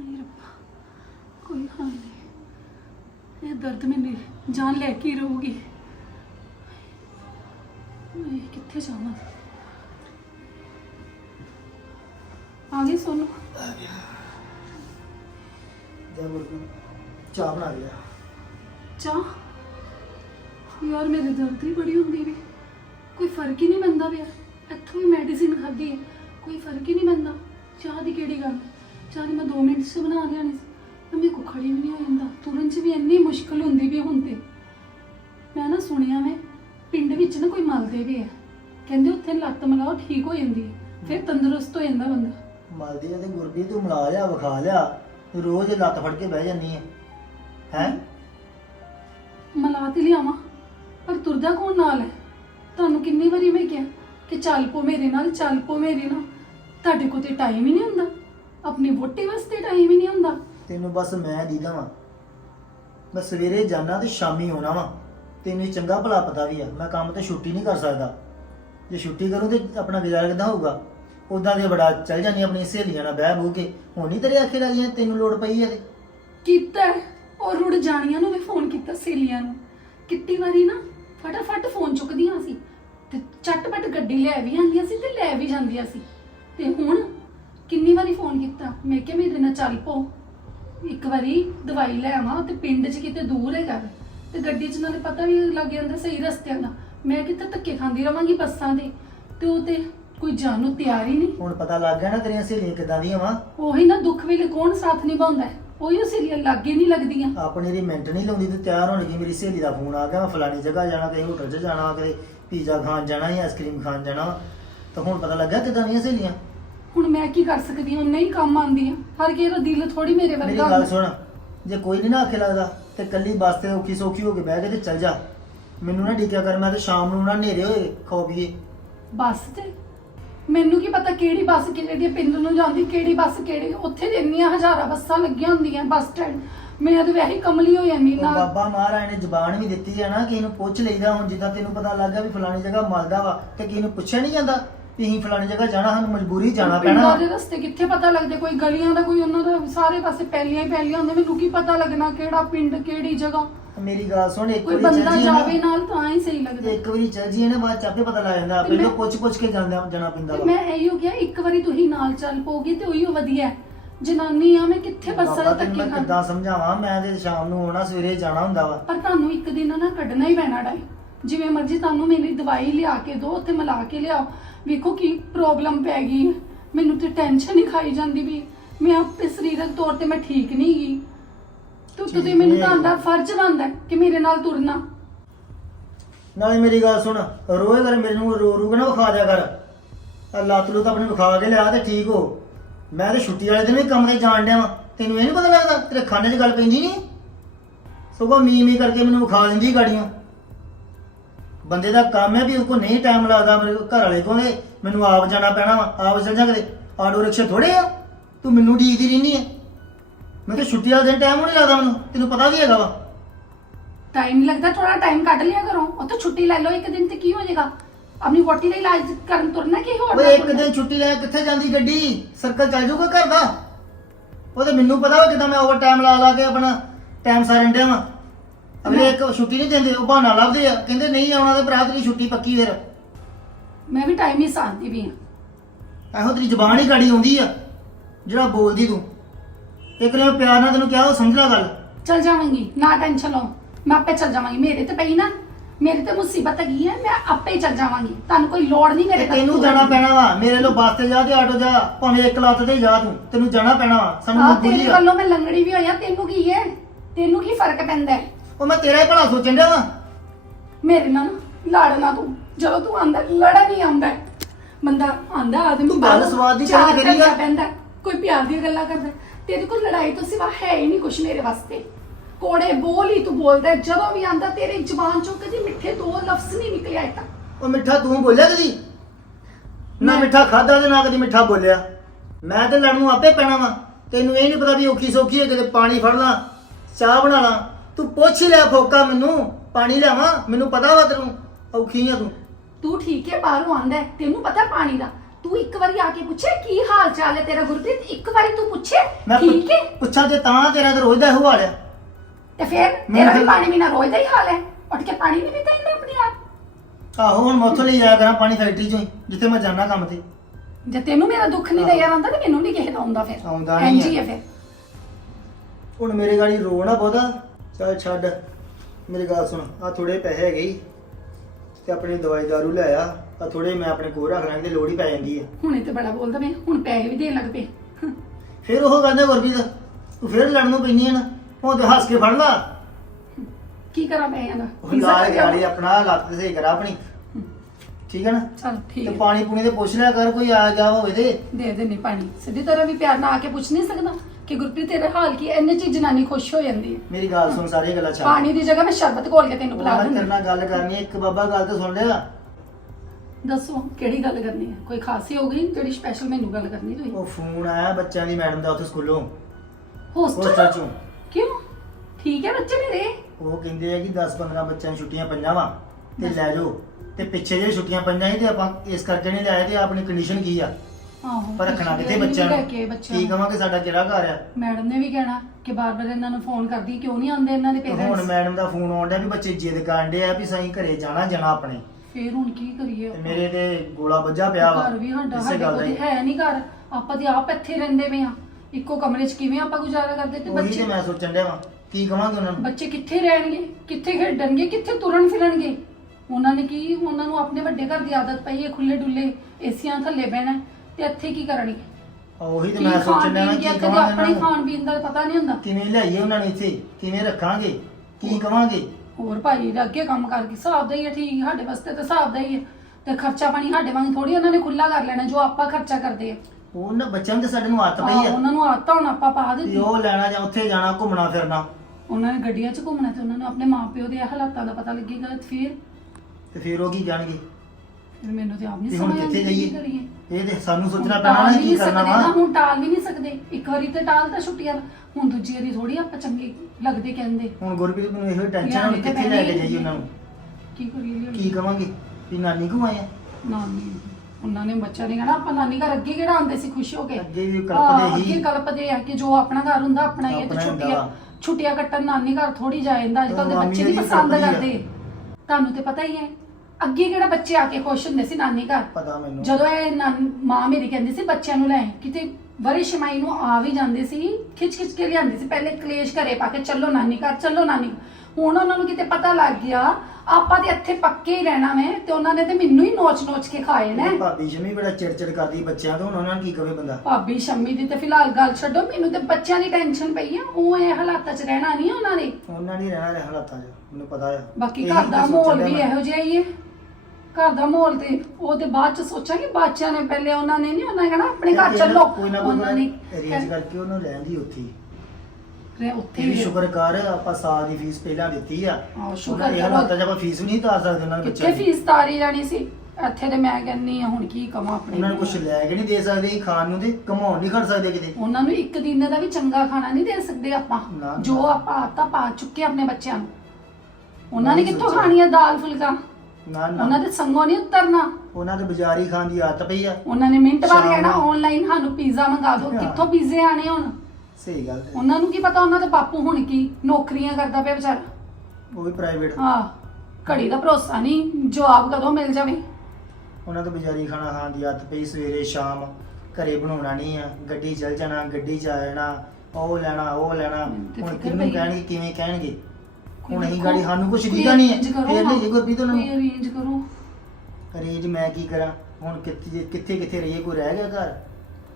ਹਾਏ ਰੱਬਾ ਕੋਈ ਹਾਲ ਨਹੀਂ। ਇਹ ਦਰਦ ਮੈਨੂੰ ਜਾਨ ਲੈ ਕੇ ਰਹੂਗੀ। ਹਾਏ, ਕਿੱਥੇ ਜਾਵਾਂ? ਆ ਗਈ ਸੋਨੂੰ। ਗੁਰਪ੍ਰੀਤ ਚਾਹ ਬਣਾ ਲਿਆ। ਚਾਹ? ਯਾਰ ਮੇਰੇ ਦਰਦ ਹੀ ਬੜੀ ਹੁੰਦੀ ਵੀ। ਕੋਈ ਫ਼ਰਕ ਹੀ ਨਹੀਂ ਪੈਂਦਾ ਪਿਆ। ਇੱਥੋਂ ਹੀ ਮੈਡੀਸਿਨ ਖਾਧੀ ਹੈ। ਕੋਈ ਫ਼ਰਕ ਹੀ ਨਹੀਂ ਪੈਂਦਾ। ਚਾਹ ਦੀ ਕਿਹੜੀ ਗੱਲ? ਚਾਹ ਦੀ ਮੈਂ 2 ਮਿੰਟ 'ਚ ਬਣਾ ਲਿਆਣੀ ਸੀ। ਮੇਰੇ ਕੋ ਖੜੀ ਵੀ ਨਹੀਂ ਹੋ ਜਾਂਦਾ। ਤੁਰਨ 'ਚ ਵੀ ਇੰਨੀ ਮੁਸ਼ਕਲ ਹੁੰਦੀ ਵੀ ਹੁਣ ਤੇ। ਮੈਂ ਨਾ ਸੁਣਿਆ ਮੈਂ ਪਿੰਡ ਵਿੱਚ ਨਾ ਕੋਈ ਮਲਦੇ ਵੀ ਹੈ ਕਹਿੰਦੇ ਉੱਥੇ ਲੱਤ ਮਲਾਓ ਠੀਕ ਹੋ ਜਾਂਦੀ ਹੈ ਫਿਰ ਤੰਦਰੁਸਤ ਹੋ ਜਾਂਦਾ ਬੰਦਾ। ਮਲਦੀ ਆ ਤੇ ਗੁਰਪ੍ਰੀਤ ਤੂੰ ਮਿਲਾ ਲਿਆ ਵਿਖਾ ਲਿਆ। ਤੂੰ ਰੋਜ਼ ਲੱਤ ਫੜ ਕੇ ਬਹਿ ਜਾਂਦੀ ਹੈ ਹੈ? ਮਲਾ ਤੇ ਲਿਆਵਾਂ ਪਰ ਤੁਰਦਾ ਕੌਣ ਨਾਲ ਹੈ ਤੁਹਾਨੂੰ ਕਿੰਨੀ ਵਾਰੀ ਮੈਂ ਕਿਹਾ ਕਿ ਚੱਲ ਪੋ ਮੇਰੇ ਨਾਲ ਚੱਲ ਪੋ ਮੇਰੇ ਨਾਲ। ਤੁਹਾਡੇ ਕੋਲ ਤੇ ਟਾਈਮ ਹੀ ਨਹੀਂ ਹੁੰਦਾ। ਆਪਣੀ ਵੋਟੀ ਵਾਸਤੇ ਟਾਈਮ ਹੀ ਨਹੀਂ ਹੁੰਦਾ। ਤੈਨੂੰ ਬਸ ਮੈਂ ਦੀਦਾ ਵਾਂ ਮੈਂ ਸਵੇਰੇ ਜਾਣਾ ਤੇ ਸ਼ਾਮੀ ਆਉਣਾ ਵਾਂ। ਤੈਨੂੰ ਇਹ ਚੰਗਾ ਭਲਾ ਪਤਾ ਵੀ ਆ ਮੈਂ ਕੰਮ ਤੇ ਛੁੱਟੀ ਨਹੀਂ ਕਰ ਸਕਦਾ। ਜੇ ਛੁੱਟੀ ਕਰੂੰ ਤੇ ਆਪਣਾ ਗੁਜ਼ਾਰਾ ਕਿੱਦਾਂ ਹੋਊਗਾ? ਉਦਾਂ ਦੇ ਬੜਾ ਚੱਲ ਜਾਣੀ ਆਪਣੀ ਸਹੇਲੀਆਂ ਨਾਲ ਬਹਿ ਬੂ ਕੇ। ਹੁਣ ਨਹੀਂ ਤੇਰੇ ਆਖੇ ਲੱਗੀਆਂ ਤੈਨੂੰ ਲੋੜ ਪਈ ਹੈ ਤੇ। ਕੀਤਾ ਹੈ, ਔਰ ਰੁੜ ਜਾਣੀਆਂ ਨੂੰ ਵੀ ਫੋਨ ਕੀਤਾ ਸਹੇਲੀਆਂ ਨੂੰ। ਕਿੰਨੀ ਵਾਰੀ ਨਾ ਫਟਾਫਟ ਫੋਨ ਚੁੱਕਦੀਆਂ ਸੀ ਤੇ ਝਟਪਟ ਗੱਡੀ ਲੈ ਵੀ ਆਉਂਦੀਆਂ ਸੀ ਤੇ ਲੈ ਵੀ ਜਾਂਦੀਆਂ ਸੀ। ਤੇ ਹੁਣ ਕਿੰਨੀ ਵਾਰੀ ਫੋਨ ਕੀਤਾ? ਮੈਂ ਕਿਹਾ ਮੇਰੇ ਨਾਲ ਚੱਲ ਪੋ। ਇੱਕ ਵਾਰੀ ਦਵਾਈ ਲੈ ਆਵਾਂ ਤੇ ਪਿੰਡ 'ਚ ਕਿਤੇ ਦੂਰ ਹੈਗਾ ਤੇ ਗੱਡੀ 'ਚ ਨਾਲੇ ਪਤਾ ਵੀ ਲੱਗ ਜਾਂਦਾ ਸਹੀ ਰਸਤਿਆਂ ਦਾ ਮੈਂ ਕਿੱਥੇ ਧੱਕੇ ਖਾਂਦੀ ਰਵਾਂਗੀ ਬੱਸਾਂ ਦੇ। ਤੇ ਉਹ ਤੇ ਕੋਈ ਜਾਣ ਨੂੰ ਤਿਆਰ ਹੀ ਨਹੀਂ। ਹੁਣ ਪਤਾ ਲੱਗ ਗਿਆ ਨਾ ਤੇਰੀਆਂ ਸਹੇਲੀਆਂ ਕਿਦਾਂ ਦੀਆਂ ਵਾਂ। ਉਹੀ ਨਾ ਦੁੱਖ ਵੇਲੇ ਕੌਣ ਸਾਥ ਨਿਭਾਉਂਦਾ ਹੈ? ਉਹੀ ਸਹੇਲੀਆਂ ਲਾਗੇ ਨਹੀਂ ਲੱਗਦੀਆਂ। ਆਪਣੀ ਦੀ ਮਿੰਟ ਨਹੀਂ ਲਾਉਂਦੀ ਤੇ ਤਿਆਰ ਹੋਣ ਲੱਗੀ ਮੇਰੀ ਸਹੇਲੀ ਦਾ ਫੋਨ ਆ ਗਿਆ ਮੈਂ ਫਲਾਣੀ ਜਗ੍ਹਾ ਜਾਣਾ ਤੇ ਹੋਟਲ 'ਚ ਜਾਣਾ ਕਿਤੇ ਪੀਜ਼ਾ ਖਾਣ ਜਾਣਾ ਜਾਂ ਆਈਸਕ੍ਰੀਮ ਖਾਣ ਜਾਣਾ ਤਾਂ ਹੁਣ ਪਤਾ ਲੱਗਾ ਕਿਦਾਂ ਦੀਆਂ ਸਹੇਲੀਆਂ? ਹੁਣ ਮੈਂ ਕੀ ਕਰ ਸਕਦੀ ਹਾਂ? ਨਹੀਂ ਕੰਮ ਆਉਂਦੀਆਂ ਹਰ ਕਿਸੇ ਦਾ ਦਿਲ ਥੋੜੀ ਮੇਰੇ ਮੇਰੀ ਵਰਗਾ ਗੱਲ ਹੁੰਦਾ। ਸੁਣ ਜੇ ਕੋਈ ਨਹੀਂ ਨਾ ਆਖੇ ਲੱਗਦਾ ਤੇ ਕੱਲੀ ਬੱਸ ਤੇ ਔਖੀ ਸੌਖੀ ਹੋ ਕੇ ਬਹਿ ਕੇ ਤੇ ਚੱਲ ਜਾ। ਮੈਨੂੰ ਨਾ ਡੀਕਿਆ ਕਰ ਮੈਂ ਤੇ ਸ਼ਾਮ ਨੂੰ ਨਾ ਹਨੇਰੇ ਹੋਏ ਖੋ ਪੀਏ ਬੱਸ ਤੇ? ਮੈਨੂੰ ਕੀ ਪਤਾ ਕਿਹੜੀ ਬੱਸ ਕਿਹੜੀ ਪਿੰਡ ਨੂੰ ਜਾਂਦੀ ਕਿਹੜੀ ਬੱਸ ਕਿਹੜੀ? ਉੱਥੇ ਤੇ ਇੰਨੀਆਂ ਹਜ਼ਾਰਾਂ ਬੱਸਾਂ ਲੱਗੀਆਂ ਹੁੰਦੀਆਂ ਬੱਸ ਸਟੈਂਡ। ਮੈਂ ਤਾਂ ਵੈਸੇ ਹੀ ਕਮਲੀ ਹੋ ਜਾਂਦੀ ਉਹ ਨਾ ਬਾਬਾ ਮਹਾਰਾਜ ਨੇ ਜ਼ਬਾਨ ਵੀ ਦਿੱਤੀ ਹੈ ਨਾ ਕਿ ਇਹਨੂੰ ਪੁੱਛ ਲਈਦਾ ਹੁਣ ਜਿੱਦਾਂ ਤੈਨੂੰ ਪਤਾ ਲੱਗ ਗਿਆ ਵੀ ਫਲਾਣੀ ਜਗ੍ਹਾ ਮਲਦਾ ਵਾ ਤੇ ਕਿਸੇ ਨੂੰ ਪੁੱਛਿਆ ਨਹੀਂ ਜਾਂਦਾ? ਵੀ ਅਸੀਂ ਫਲਾਣੀ ਜਗ੍ਹਾ ਜਾਣਾ ਸਾਨੂੰ ਮਜਬੂਰੀ ਜਾਣਾ ਪੈਣਾ। ਪਿੰਡਾਂ ਦੇ ਰਸਤੇ ਕਿੱਥੇ ਪਤਾ ਲੱਗਦੇ? ਕੋਈ ਗਲੀਆਂ ਦਾ ਕੋਈ ਉਹਨਾਂ ਦਾ ਸਾਰੇ ਪਾਸੇ ਪਹਿਲੀਆਂ ਹੀ ਪਹਿਲੀਆਂ ਹੁੰਦੇ ਮੈਨੂੰ ਕੀ ਪਤਾ ਲੱਗਣਾ ਕਿਹੜਾ ਪਿੰਡ ਕਿਹੜੀ ਜਗ੍ਹਾ? ਮੇਰੀ ਗੱਲ ਸੁਣ ਇੱਕ ਕੋਈ ਵਾਰੀ ਬੰਦਾ ਚੱਲ ਨਾ- ਜਾਵੇ ਨਾਲ ਤਾਂ ਹੀ ਸਹੀ ਲੱਗਦਾ। ਇੱਕ ਵਾਰੀ ਚੱਲ ਜੀਏ ਨਾ ਬਾਅਦ ਚ ਆਪੇ ਪਤਾ ਲੱਗ ਜਾਂਦਾ। ਤੇ ਪਹਿਲਾਂ ਮੈਂ- ਪੁੱਛ ਪੁੱਛ ਕੇ ਜਾਂਦਾ ਜਾਣਾ ਪੈਂਦਾ ਤੇ ਵਾ। ਮੈਂ ਇਹੋ ਕਿਹਾ ਇੱਕ ਵਾਰੀ ਤੁਸੀਂ ਨਾਲ ਚੱਲ ਪੋਗੀ ਤੇ ਉਹੀ ਵਧੀਆ ਹੈ। ਜਨਾਨੀ ਆ ਮੈਂ ਕਿੱਥੇ ਬੱਸਾਂ ਬਾਬਾ ਦੇ ਤੈਨੂੰ ਧੱਕੇ ਮੈਂ ਕਿੱਦਾਂ ਸਮਝਾਵਾਂ? ਮੈਂ ਤੇ ਸ਼ਾਮ ਨੂੰ ਆਉਣਾ ਸਵੇਰੇ ਜਾਣਾ ਹੁੰਦਾ ਵਾ। ਪਰ ਤੁਹਾਨੂੰ ਇੱਕ ਦਿਨ ਨਾ ਕੱਢਣਾ ਹੀ ਪੈਣਾ ਟਾਈਮ ਜਿਵੇਂ ਮਰਜ਼ੀ ਤੁਹਾਨੂੰ ਮੇਰੀ ਦਵਾਈ ਲਿਆ ਕੇ ਦਿਓ ਉੱਥੇ ਮਿਲਾ ਕੇ ਲਿਆਓ। ਵੇਖੋ ਕੀ ਪ੍ਰੋਬਲਮ ਪੈ ਗਈ। ਹੈ। ਮੈਨੂੰ ਤੇ ਟੈਨਸ਼ਨ ਹੀ ਖਾਈ ਜਾਂਦੀ ਵੀ ਮੈਂ ਆਪੇ ਸਰੀਰਕ ਤੌਰ ਤੇ ਮੈਂ ਠੀਕ ਨਹੀਂ ਗਈ ਤੂੰ ਠੀਕ ਤੁਸੀਂ ਮੈਨੂੰ ਤਾਂ ਦਾ ਫਰਜ਼ ਬਣਦਾ ਹੈ ਕਿ ਮੇਰੇ ਨਾਲ ਤੁਰਨਾ। ਨਾਲੇ ਮੇਰੀ ਗੱਲ ਸੁਣ ਰੋਏ ਕਰ ਮੈਨੂੰ ਰੋ ਰੂ ਕੇ ਨਾ ਵਿਖਾ ਦਿਆ ਕਰ। ਆ ਲੱਤ ਲੁੱਤ ਆਪਣੀ ਵਿਖਾ ਕੇ ਲਿਆ ਤੇ ਠੀਕ ਹੋ। ਮੈਂ ਤੇ ਛੁੱਟੀ ਵਾਲੇ ਦਿਨ ਵੀ ਕੰਮ ਤੇ ਜਾਣ ਡਿਆ ਵਾਂ। ਤੈਨੂੰ ਇਹ ਨਹੀਂ ਪਤਾ ਲੱਗਦਾ ਤੇਰੇ ਖਾਣੇ 'ਚ ਗੱਲ ਪੈਂਦੀ ਨਹੀਂ ਸਗੋਂ ਮੀ ਮੀ ਕਰਕੇ ਮੈਨੂੰ ਵਿਖਾ ਦਿੰਦੀ ਗਾੜੀਆਂ। ਬੰਦੇ ਦਾ ਕੰਮ ਹੈ ਵੀ ਉਹ ਕੋ ਨਹੀਂ ਟਾਈਮ ਲੱਗਦਾ ਮੇਰੇ ਕੋਲ ਘਰ ਵਾਲੇ ਕੋਲੇ ਮੈਨੂੰ ਆਪ ਜਾਣਾ ਪੈਣਾ ਵਾ ਆਪ ਚੱਲ ਜਾ ਕਰੇ ਆਟੋ ਰਿਕਸ਼ਾ ਥੋੜੇ ਆ ਤੂੰ ਮੈਨੂੰ ਡੀਕਦੀ ਰਹਿੰਦੀ ਹੈ। ਮੈਂ ਤਾਂ ਛੁੱਟੀ ਵਾਲੇ ਦਿਨ ਟਾਈਮ ਨਹੀਂ ਲੱਗਦਾ ਮੈਨੂੰ ਤੈਨੂੰ ਪਤਾ ਵੀ ਹੈਗਾ ਵਾ। ਟਾਈਮ ਲੱਗਦਾ ਥੋੜਾ ਟਾਈਮ ਕੱਢ ਲਿਆ ਕਰੋ। ਉੱਥੇ ਛੁੱਟੀ ਲੈ ਲਓ ਇੱਕ ਦਿਨ ਤੇ ਕੀ ਹੋ ਜਾਏਗਾ? ਆਪਣੀ ਵੋਟੀ ਦਾ ਇਲਾਜ ਕਰਨ ਤੁਰਨਾ ਕੀ ਹੋਰ ਓਏ ਇੱਕ। ਦਿਨ ਛੁੱਟੀ ਲੈ ਕਿੱਥੇ ਜਾਂਦੀ ਗੱਡੀ? ਸਰਕਲ ਚੱਲ ਜਾਊਗਾ ਘਰ ਦਾ? ਉਹ ਤੇ ਮੈਨੂੰ ਪਤਾ ਵਾ ਕਿਦਾਂ ਮੈਂ ਓਵਰ ਟਾਈਮ ਲਾ ਲਾ ਕੇ ਆਪਣਾ ਟਾਈਮ ਸਾਰਨ ਡਿਆ ਵਾਂ। ਅਗਲੇ ਇੱਕ ਛੁੱਟੀ ਨਹੀਂ ਦਿੰਦੇ ਉਹ ਬਹਾਨਾ ਲੱਭਦੇ ਆ। ਕਹਿੰਦੇ ਨਹੀਂ ਆਉਣਾ ਤੇ ਭਰਾ ਤੇਰੀ ਛੁੱਟੀ ਪੱਕੀ ਫਿਰ। ਮੈਂ ਵੀ ਟਾਈਮ ਹੀ ਸਾਂਦੀ ਵੀ ਹਾਂ। ਇਹੋ ਤੇਰੀ ਜ਼ਬਾਨ ਹੀ ਗਾੜੀ ਆਉਂਦੀ ਆ ਜਿਹੜਾ ਬੋਲਦੀ ਤੂੰ। ਇੱਕ ਨੇ ਪਿਆਰ ਨਾਲ ਤੈਨੂੰ ਕਿਹਾ ਉਹ ਸਮਝ ਲੈ ਗੱਲ। ਚਲ ਜਾਵਾਂਗੀ ਨਾ ਟੈਨਸ਼ਨ ਲਓ। ਮੈਂ ਆਪੇ ਚਲ ਜਾਵਾਂਗੀ। ਮੇਰੇ ਤੇ ਪਈ ਨਾ ਮੇਰੇ ਤੇ ਮੁਸੀਬਤ ਹੈਗੀ ਹੈ ਮੈਂ ਆਪੇ ਚਲ ਜਾਵਾਂਗੀ। ਤੁਹਾਨੂੰ ਕੋਈ ਲੋੜ ਨਹੀਂ ਮੇਰੇ ਤੇ ਤੈਨੂੰ ਜਾਣਾ ਪੈਣਾ ਵਾ। ਮੇਰੇ ਲੋ ਬੱਸ ਤੇ ਜਾ ਤੇ ਆਟੋ ਜਾ ਭਾਵੇਂ ਇੱਕ ਲੱਤ ਤੇ ਜਾ ਤੂੰ। ਤੈਨੂੰ ਜਾਣਾ ਪੈਣਾ ਵਾ। ਸਾਨੂੰ ਮਜਬੂਰੀ ਤੇਰੇ ਆ। ਵੱਲੋਂ ਮੈਂ ਲੰਗੜੀ ਵੀ ਹੋਇਆ ਤੈਨੂੰ ਕੀ ਹੈ ਤੈਨੂੰ ਕੀ ਫ਼ਰਕ ਪੈਂਦਾ ਹੈ ਉਹ ਮੈਂ ਤੇਰਾ ਹੀ ਭਲਾ ਸੋਚਣ ਡਿਆ ਵਾ। ਮੇਰੇ ਨਾਲ ਨਾ ਲੜਨਾ ਤੂੰ। ਜਦੋਂ ਤੂੰ ਆਂਦਾ ਲੜਾ ਨਹੀਂ ਆਉਂਦਾ ਹੈ। ਬੰਦਾ ਆਂਦਾ ਆਦਮੀ ਤੂੰ ਗੱਲ ਸਵਾਦ ਦੀ ਚੱਲ ਕਰੀ ਜਾ। ਪੈਂਦਾ ਕੋਈ ਪਿਆਰ ਦੀਆਂ ਗੱਲਾਂ ਕਰਦਾ ਹੈ। ਤੇਰੇ ਕੋਲ ਲੜਾਈ ਤੋਂ ਸਿਵਾ ਹੈ ਹੀ ਨਹੀਂ ਕੁਛ ਮੇਰੇ ਵਾਸਤੇ। ਕੋੜੇ ਬੋਲ ਹੀ ਤੂੰ ਬੋਲਦਾ ਹੈ। ਜਦੋਂ ਵੀ ਆਂਦਾ ਤੇਰੀ ਜ਼ੁਬਾਨ ਚੋਂ ਕਦੀ ਮਿੱਠੇ ਦੋ ਲਫ਼ਜ਼ ਨਹੀਂ ਨਿਕਲੇ ਅਜੇ ਤੱਕ ਉਹ ਮਿੱਠਾ ਤੂੰ ਬੋਲਿਆ ਕਦੀ? ਨਾ ਮੈਂ- ਮਿੱਠਾ ਖਾਦਾ ਤੇ ਨਾ ਕਦੀ ਮਿੱਠਾ ਬੋਲਿਆ। ਮੈਂ ਤੇ ਲੜਨ ਆਪੇ ਪੈਣਾ ਵਾ। ਤੈਨੂੰ ਇਹ ਨਹੀਂ ਪਤਾ ਵੀ ਔਖੀ ਸੌਖੀ ਹੈ ਕਿਤੇ ਪਾਣੀ ਫੜ ਲਾਂ ਚਾਹ ਬਣਾ ਲਾਂ। ਤੂੰ ਪੁੱਛ ਲੈ ਫੋਕਾ ਮੈਨੂੰ ਪਾਣੀ ਲਿਆਵਾਂ ਮੈਨੂੰ ਪਤਾ ਵਾ ਤੈਨੂੰ ਔਖੀ ਆ ਤੂੰ। ਤੂੰ ਠੀਕ ਹੈ ਬਾਹਰੋਂ ਆਂਦਾ ਹੈ, ਤੈਨੂੰ ਪਤਾ ਪਾਣੀ ਦਾ। ਤੂੰ ਇੱਕ ਵਾਰੀ ਆ ਕੇ ਪੁੱਛੇ ਕੀ ਹਾਲ ਚਾਲ ਹੈ ਤੇਰਾ ਗੁਰਪ੍ਰੀਤ? ਇੱਕ ਵਾਰੀ ਤੂੰ ਪੁੱਛੇ ਮੈਂ ਪੁੱਛ- ਠੀਕ ਹੈ? ਪੁੱਛਾਂ ਤੇ ਤਾਂ ਤੇਰਾ ਤਾਂ ਰੋਜ਼ ਦਾ ਇਹੋ ਹਾਲ ਆ। ਤੇ ਫਿਰ ਤੇਰਾ ਵੀ ਫਿਰ- ਪਾਣੀ ਪੀਣਾ ਰੋਜ਼ ਦਾ ਹੀ ਹਾਲ ਹੈ। ਉੱਠ ਕੇ ਪਾਣੀ ਨਹੀਂ ਪੀਤਾ ਇੰਦਾ ਆਪਣੇ ਆਪ। ਆਹੋ ਹੁਣ ਮੈਂ ਉੱਥੋਂ ਲਈ ਜਾਇਆ ਕਰਾਂ ਪਾਣੀ ਫੈਕਟਰੀ ਚੋਂ ਹੀ ਜਿੱਥੇ ਮੈਂ ਜਾਣਾ ਕੰਮ ਤੇ। ਜੇ ਤੈਨੂੰ ਮੇਰਾ ਦੁੱਖ ਨਹੀਂ ਨਜ਼ਰ ਆਉਂਦਾ ਤੇ ਮੈਨੂੰ ਨਹੀਂ ਕਿਸੇ ਦਾ ਆਉਂਦਾ ਫਿਰ। ਆਉਂਦਾ ਨਹੀਂ ਹੀ ਹੈ। ਹੈ ਫਿਰ। ਹੁਣ ਮੇਰੇ ਗਾੜੀ ਰੋ ਨਾ ਬਹੁਤਾ। ਚੱਲ ਛੱਡ। ਮੇਰੀ ਗੱਲ ਸੁਣ ਆ ਥੋੜੇ ਪੈਸੇ ਹੈਗੇ ਈ ਤੇ ਆਪਣੀ ਦਵਾਈ ਦਾਰੂ ਲੈ ਆ। ਆ ਥੋੜੇ ਮੈਂ ਆਪਣੇ ਕੋਲ ਰੱਖ ਲਾਂਗੇ ਤੇ ਲੋੜ ਹੀ ਪੈ ਜਾਂਦੀ ਹੈ ਹੁਣੇ ਤੇ ਬੜਾ ਬੋਲਦਾ ਮੈਂ ਹੁਣ ਪੈਸੇ ਵੀ ਦੇਣ ਲੱਗ ਪਏ। ਫਿਰ ਉਹ ਕਹਿੰਦੇ ਗੁਰਪ੍ਰੀਤ ਤੂੰ ਫਿਰ ਲੜਨ ਨੂੰ ਪੈਣੀ ਹੈ ਨਾ ਹੁਣ ਤੇ ਹੱਸ ਕੇ ਫੜ ਲਾ। ਕੀ ਕਰਾਂ ਮੈਂ ਇਹਦਾ ਉਹ ਲਾਲ ਗਾੜੀ ਆਪਣਾ ਲੱਤ ਤੇ ਸਹੀ ਕਰਾ ਆਪਣੀ। ਠੀਕ ਹੈ ਨਾ? ਚਲ ਠੀਕ ਤੇ ਹੈ ਪਾਣੀ ਪੂਣੀ ਤੇ ਪੁੱਛ ਲਿਆ ਕਰ ਕੋਈ ਆ ਗਿਆ ਹੋਵੇ ਤੇ। ਦੇ ਦੇ ਨਹੀਂ ਪਾਣੀ। ਸਿੱਧੀ ਤਰ੍ਹਾਂ ਵੀ ਪਿਆਰ ਨਾਲ ਆ ਕੇ ਪੁੱਛ ਨਹੀਂ ਸਕਦਾ। ਕਿ ਗੁਰਪ੍ਰੀਤ ਤੇਰਾ ਹਾਲ ਕੀ ਇੰਨੇ ਚ ਹੀ ਜਨਾਨੀ ਖੁਸ਼ ਹੋ ਜਾਂਦੀ ਹੈ। ਮੇਰੀ ਗੱਲ ਸੁਣ ਸਾਰੀ ਗੱਲਾਂ ਛੱਡ। ਪਾਣੀ ਦੀ ਜਗ੍ਹਾ ਮੈਂ ਸ਼ਰਬਤ ਘੋਲ ਕੇ ਤੈਨੂੰ ਪਿਲਾ ਦੂੰਗੀ ਤੇਰੇ ਨਾਲ ਗੱਲ ਕਰਨੀ ਹੈ ਇੱਕ ਬਾਬਾ ਗੱਲ ਤਾਂ ਸੁਣ ਲਿਆ। ਦੱਸੋ ਕਿਹੜੀ ਗੱਲ ਕਰਨੀ ਹੈ? ਕੋਈ ਖਾਸੀ ਹੋ ਗਈ? ਜਿਹੜੀ ਸਪੈਸ਼ਲ ਮੈਨੂੰ ਗੱਲ ਕਰਨੀ ਤੁਸੀਂ? ਉਹ ਫੋਨ ਆਇਆ ਬੱਚਿਆਂ ਦੀ ਮੈਡਮ ਦਾ ਉੱਥੇ ਸਕੂਲੋਂ। ਹੋਸਟਲ ਹੋਸਟਲ ਚੋਂ। ਕਿਉਂ? ਠੀਕ ਹੈ ਬੱਚੇ ਮੇਰੇ? ਉਹ ਕਹਿੰਦੇ ਆ ਕਿ 10-15 ਬੱਚਿਆਂ ਨੂੰ ਛੁੱਟੀਆਂ ਪਈਆਂ ਵਾ ਤੇ ਲੈ ਜਾਓ। ਤੇ ਪਿੱਛੇ ਜੇ ਛੁੱਟੀਆਂ ਪਈਆਂ ਸੀ ਤੇ ਆਪਾਂ ਇਸ ਕਰਕੇ ਨਹੀਂ ਲਾਇਆ ਤੇ ਆਪਣੀ ਕੰਡੀਸ਼ਨ ਕੀ ਆ? ਆਹੋ ਪਰ ਰੱਖਣਾ ਕਿੱਥੇ ਬੱਚਿਆਂ ਬੱਚਿਆਂ ਲੈ ਕੇ ਨੂੰ ਬੱਚਿਆਂ ਕੀ ਨੂੰ। ਕਵਾਂਗੇ ਸਾਡਾ ਕਿਹੜਾ ਘਰ ਆ? ਮੈਡਮ ਨੇ ਵੀ ਕਹਿਣਾ ਕਿ ਬਾਰ-ਬਾਰ ਇਹਨਾਂ ਨੂੰ ਫੋਨ ਕਰਦੀ ਕਿਉਂ ਨਹੀਂ ਆਉਂਦੇ ਇਹਨਾਂ ਦੇ ਤੇ ਹੁਣ ਪੇਰੈਂਟਸ ਮੈਡਮ ਦਾ ਫੋਨ ਆਉਣ ਡਿਆ ਵੀ ਬੱਚੇ ਜਿੱਦ ਕਰਨ ਡਿਆ ਵੀ ਸਹੀ ਘਰੇ ਜਾਣਾ ਜਾਣਾ ਆਪਣੇ। ਫੇਰ ਹੁਣ ਕੀ ਕਰੀਏ ਤੇ ਮੇਰੇ ਤੇ ਗੋਲਾ ਵੱਜਾ ਪਿਆ ਵਾ। ਘਰ ਵੀ ਸਾਡਾ ਇਸੇ ਸਾਡੇ ਗੱਲ ਕੋਲ ਦਾ ਤੇ ਹੀ। ਹੈ ਨਹੀਂ ਘਰ। ਆਪਾਂ ਤੇ ਆਪ ਇੱਥੇ ਰਹਿੰਦੇ ਵੇ ਆ। ਇੱਕੋ ਕਮਰੇ 'ਚ ਕਿਵੇਂ ਆਪਾਂ ਗੁਜ਼ਾਰਾ ਕਰਦੇ ਤੇ ਉਹੀ ਤੇ ਬੱਚੇ ਮੈਂ ਸੋਚਣ ਡਿਆ ਵਾ। ਕੀ ਕਵਾਂਗੇ ਉਹਨਾਂ ਨੂੰ? ਬੱਚੇ ਕਿੱਥੇ ਰਹਿਣਗੇ? ਕਿੱਥੇ ਖੇਡਣਗੇ? ਕਿੱਥੇ ਤੁਰਨ ਫਿਰਨਗੇ? ਉਹਨਾਂ ਨੇ ਕੀ ਉਹਨਾਂ ਨੂੰ ਆਪਣੇ ਵੱਡੇ ਘਰ ਦੀ ਆਦਤ ਪਈ ਹੈ ਖੁੱਲੇ ਡੁੱਲੇ ਏਸੀਆਂ ਥੱਲੇ ਬਹਿਣਾ। ਤੇ ਇੱਥੇ ਕੀ ਕਰਨਗੇ ਆ ਉਹੀ ਤੇ ਕੀ ਮੈਂ ਖਾਣ ਸੋਚਣ ਨਾ ਪੀਣ ਕੀ ਕੀ ਕਵਾਂਗੇ ਆਪਣੇ ਉਹਨਾਂ ਨੂੰ? ਖਾਣ ਪੀਣ ਦਾ ਪਤਾ ਨਹੀਂ ਹੁੰਦਾ। ਕਿਵੇਂ ਲਿਆਈਏ ਉਹਨਾਂ ਨੂੰ ਇੱਥੇ? ਕਿਵੇਂ ਰੱਖਾਂਗੇ? ਕੀ ਕਵਾਂਗੇ? ਹੋਰ ਭਾਈ ਦਾ ਅੱਗੇ ਕੰਮ ਕਰਕੇ ਹਿਸਾਬ ਦਾ ਹੀ ਹੈ ਠੀਕ ਸਾਡੇ ਵਾਸਤੇ ਤਾਂ ਹਿਸਾਬ ਦਾ ਹੀ ਹੈ ਤੇ ਖਰਚਾ ਪਾਣੀ ਸਾਡੇ ਵਾਂਗ ਥੋੜੀ ਉਹਨਾਂ ਨੇ ਖੁੱਲਾ ਕਰ ਲੈਣਾ ਜੋ ਆਪਾਂ ਖਰਚਾ ਕਰਦੇ ਆ। ਉਹ ਨਾ ਬੱਚਿਆਂ ਨੂੰ ਤੇ ਸਾਡੇ ਨੂੰ ਆਦਤ ਪਈ ਆ। ਉਹਨਾਂ ਨੂੰ ਆਦਤਾਂ ਹੁਣ ਆਪਾਂ ਪਾ ਵੀ ਦਿੱਤੀ ਉਹ ਲੈਣਾ ਜਾਂ ਉੱਥੇ ਜਾਣਾ ਘੁੰਮਣਾ ਫਿਰਨਾ। ਉਹਨਾਂ ਨੇ ਗੱਡੀਆਂ 'ਚ ਘੁੰਮਣਾ ਤੇ ਉਹਨਾਂ ਨੂੰ ਆਪਣੇ ਮਾਪਿਓ ਦੇ ਹਾਲਾਤਾਂ ਦਾ ਪਤਾ ਲੱਗੇਗਾ ਤੇ ਫਿਰ ਤੇ ਫਿਰ ਉਹ ਕੀ ਜਾਣਗੇ? ਫਿਰ ਮੈਨੂੰ ਤੇ ਆਪ ਨਹੀਂ ਤੇ ਹੁਣ ਸਮਝ ਕਿੱਥੇ ਆਉਂਦੀ ਕੀ ਜਾਈਏ? ਕਰੀਏ। ਇਹ ਤੇ ਸਾਨੂੰ ਸੋਚਣਾ ਪੈਣਾ ਨਾ ਕੀ ਨਹੀਂ ਕਰਨਾ ਵਾ। ਹੁਣ ਟਾਲ ਵੀ ਨਹੀਂ ਸਕਦੇ। ਇੱਕ ਵਾਰੀ ਤੇ ਟਾਲ ਤਾਂ ਛੁੱਟੀਆਂ ਹੁਣ ਦੂਜੀ ਵਾਰੀ ਥੋੜੀ ਆਪਾਂ ਚੰਗੇ ਲੱਗਦੇ ਕਹਿੰਦੇ। ਹੁਣ ਗੁਰਪ੍ਰੀਤ ਨੂੰ ਇਹੋ ਟੈਨਸ਼ਨ ਤੇ ਕਿੱਥੇ ਲੈ ਕੇ ਜਾਈਏ ਉਹਨਾਂ ਨੂੰ। ਕੀ ਕਰੀਏ? ਕੀ ਕਵਾਂਗੇ? ਵੀ ਨਾਨੀ ਕੋ ਆਏ ਆ। ਨਾਨੀ। ਉਹਨਾਂ ਨੇ ਬੱਚਾ ਨੇ ਕਹਿਣਾ ਆਪਾਂ ਨਾਨੀ ਘਰ ਅੱਗੇ ਕਿਹੜਾ ਆਉਂਦੇ ਸੀ ਖੁਸ਼ ਹੋ ਕੇ? ਅੱਗੇ ਵੀ ਹਾਂ, ਕਲਪਦੇ ਅੱਗੇ ਹੀ ਕਲਪਦੇ ਆ ਕਿ ਜੋ ਆਪਣਾ ਘਰ ਹੁੰਦਾ ਆਪਣਾ ਹੀ ਹੈ ਤੇ ਆਪਣਾ ਹੀ ਹੁੰਦਾ ਛੁੱਟੀਆਂ ਵਾ। ਛੁੱਟੀਆਂ ਕੱਟਣ ਨਾਨੀ ਘਰ ਥੋੜੀ ਜਾ ਜਾਂਦਾ ਅੱਜ ਕੱਲ ਦੇ ਮਾਮੀ ਬੱਚੇ ਨਹੀਂ ਦੀ ਪਸੰਦ ਆ। ਕਰਦੇ। ਤੁਹਾਨੂੰ ਤੇ ਪਤਾ ਹੀ ਹੈ। ਅੱਗੇ ਕਿਹੜਾ ਬੱਚੇ ਆ ਕੇ ਖੁਸ਼ ਹੁੰਦੇ ਸੀ ਨਾਨੀ ਘਰ? ਪਤਾ ਮੈਨੂੰ। ਜਦੋਂ ਇਹ ਨਾਨ- ਮਾਂ ਮੇਰੀ ਕਹਿੰਦੀ ਸੀ ਬੱਚਿਆਂ ਨੂੰ ਲੈ ਕਿਤੇ ਵਰੇ ਸ਼ਮਾਈ ਨੂੰ ਆ ਵੀ ਜਾਂਦੇ ਸੀ ਖਿੱਚ ਖਿੱਚ ਕੇ ਲਿਆਂਦੀ ਸੀ ਪਹਿਲੇ ਕਲੇਸ਼ ਘਰੇ ਪਾ ਕੇ ਚੱਲੋ ਨਾਨੀ ਘਰ ਚੱਲੋ ਨਾਨੀ ਘਰ। ਹੁਣ ਉਹਨਾਂ ਨੂੰ ਕਿਤੇ ਪਤਾ ਲੱਗ ਗਿਆ ਆਪਾਂ ਤੇ ਇੱਥੇ ਪੱਕੇ ਹੀ ਰਹਿਣਾ ਮੈਂ ਤੇ ਉਹਨਾਂ ਨੇ ਤੇ ਮੈਨੂੰ ਹੀ ਨੋਚ ਨੋਚ ਕੇ ਖਾਏ ਨੇ ਭਾਬੀ ਸ਼ਮੀ ਬੜਾ ਚਿੜਚਿੜ ਕਰਦੀ ਬੱਚਿਆਂ ਤੋਂ ਹੁਣ ਉਹਨਾਂ ਨੂੰ ਕੀ ਕਵੇ ਬੰਦਾ? ਭਾਬੀ ਸ਼ੰਮੀ ਦੀ ਤੇ ਫਿਲਹਾਲ ਗੱਲ ਛੱਡੋ ਮੈਨੂੰ ਤੇ ਬੱਚਿਆਂ ਦੀ ਟੈਨਸ਼ਨ ਪਈ ਆ ਉਹ ਇਹ ਹਾਲਾਤਾਂ 'ਚ ਰਹਿਣਾ ਨਹੀਂ ਉਹਨਾਂ ਨੇ ਉਹਨਾਂ ਨਹੀਂ ਰਹਿਣਾ ਰਿਹਾ ਹਾਲਾਤਾਂ 'ਚ ਮੈਨੂੰ ਪਤਾ ਆ। ਬਾਕੀ ਇਹੀ ਘਰ ਦਾ ਸੋਚਣ ਮਾਹੌਲ ਡਿਆ ਵੀ ਮੈਂ। ਇਹੋ ਜਿਹਾ ਹੀ ਹੈ ਘਰ ਦਾ ਮਾਹੌਲ ਤੇ ਉਹ ਤੇ ਬਾਅਦ ਚ ਸੋਚਾਂਗੇ ਬੱਚਿਆਂ ਨੇ ਪਹਿਲੇ ਉਹਨਾਂ ਨੇ ਨਹੀਂ ਉਹਨਾਂ ਨੇ ਕਹਿਣਾ ਆਪਣੇ ਘਰ ਚੱਲੋ ਕੋਈ ਨਾ ਉਹਨਾਂ ਨੇ ਅਰੇਂਜ ਕਰਕੇ ਉਹਨੂੰ ਰਹਿਣ ਦੀ ਉੱਥੇ ਹੀ। ਰਹਿ ਉੱਥੇ ਇਹ ਵੀ ਸ਼ੁਕਰ ਕਰ ਆਪਾਂ ਸਾਲ ਦੀ ਫੀਸ ਪਹਿਲਾਂ ਦਿੱਤੀ ਆ ਆਹੋ, ਸ਼ੁਕਰ ਉਹਨਾਂ ਇਹ ਕਰੋ। ਹਾਲਾਤਾਂ 'ਚ ਆਪਾਂ ਫੀਸ ਵੀ ਨਹੀਂ ਤਾਰ ਸਕਦੇ ਉਹਨਾਂ ਦੇ ਕਿੱਥੇ ਬੱਚਿਆਂ ਦੀ ਫੀਸ ਤਾਰੀ ਜਾਣੀ ਸੀ ਇੱਥੇ ਤੇ ਮੈਂ ਕਹਿੰਨੀ ਆ ਹੁਣ ਕੀ ਕਵਾਂ ਆਪਣੇ ਉਹਨਾਂ ਨੂੰ ਕੁਝ ਲੈ ਕੇ ਨਹੀਂ ਦੇ ਸਕਦੇ ਖਾਣ ਨੂੰ ਤੇ ਕਮਾਉਣ ਨਹੀਂ ਖੜ ਸਕਦੇ ਕਿਤੇ ਉਹਨਾਂ ਨੂੰ ਇੱਕ ਦਿਨ ਦਾ ਵੀ ਚੰਗਾ ਖਾਣਾ ਨਹੀਂ ਦੇ ਸਕਦੇ ਆਪਾਂ ਨਾ, ਜੋ। ਆਪਾਂ ਆਤਾ ਪਾ ਚੁੱਕੇ ਆਪਣੇ ਬੱਚਿਆਂ ਨੂੰ ਉਹਨਾਂ ਨੇ ਨਹੀਂ ਕਿੱਥੋਂ ਸੋਚਿਆ। ਖਾਣੀ ਆ ਦਾਲ ਫੁਲਕਾ ਨਾ ਉਹਨਾਂ ਨਾ ਦੇ ਸੰਗੋਂ ਨਹੀਂ ਉਤਰਨਾ। ਉਹਨਾਂ ਦੇ ਬਾਜ਼ਾਰੀ ਖਾਣ ਦੀ ਆਦਤ ਪਈ ਆ। ਉਹਨਾਂ ਨੇ ਮਿੰਟ ਬਾਅਦ ਸ਼ਾਮ ਕਹਿਣਾ ਨੂੰ। ਆਨਲਾਈਨ ਸਾਨੂੰ ਪੀਜ਼ਾ ਮੰਗਾ ਦਿਓ। ਹਾਂ। ਕਿੱਥੋਂ ਪੀਜ਼ੇ ਆਣੇ ਹੁਣ? ਸਹੀ ਗੱਲ ਤੇ ਉਹਨਾਂ ਨੂੰ ਕੀ ਪਤਾ ਉਹਨਾਂ ਦੇ ਬਾਪੂ ਹੁਣ ਕੀ ਨੌਕਰੀਆਂ ਕਰਦਾ ਪਿਆ ਵਿਚਾਰਾ। ਉਹ ਵੀ ਪ੍ਰਾਈਵੇਟ ਹਾਂ। ਘੜੀ ਦਾ ਭਰੋਸਾ ਨਹੀਂ ਜਵਾਬ ਕਦੋਂ ਮਿਲ ਜਾਵੇ? ਉਹਨਾਂ ਤੋਂ ਬਾਜ਼ਾਰੀ ਖਾਣਾ ਖਾਣ ਦੀ ਆਦਤ ਪਈ ਸਵੇਰੇ ਸ਼ਾਮ। ਘਰੇ ਬਣਾਉਣਾ ਨਹੀਂ ਆ। ਗੱਡੀ ਚੱਲ ਜਾਣਾ ਗੱਡੀ 'ਚ ਆ ਜਾਣਾ ਉਹ ਲੈਣਾ ਉਹ ਲੈਣਾ। ਮੈਨੂੰ ਤੇ ਹੁਣ ਫਿਕਰ ਕਿਹਨੂੰ ਪਈ। ਕਹਿਣਗੇ ਕਿਵੇਂ ਕਹਿਣਗੇ? ਹੁਣ ਅਸੀਂ ਗਾੜੀ ਸਾਨੂੰ ਕੋਈ ਦਿਖਦਾ ਨਹੀਂ ਕਰੋ ਫੇਰ ਨਾ। ਲਈ ਗੁਰਪ੍ਰੀਤ ਉਹਨਾਂ ਨੂੰ। ਅਰੇਂਜ ਕਰੋ। ਅਰੇਂਜ ਮੈਂ ਕੀ ਕਰਾਂ? ਹੁਣ ਕਿੱਥੇ ਕਿੱਥੇ ਕਿੱਥੇ ਰਹੀਏ? ਕੋਈ ਰਹਿ ਗਿਆ ਘਰ?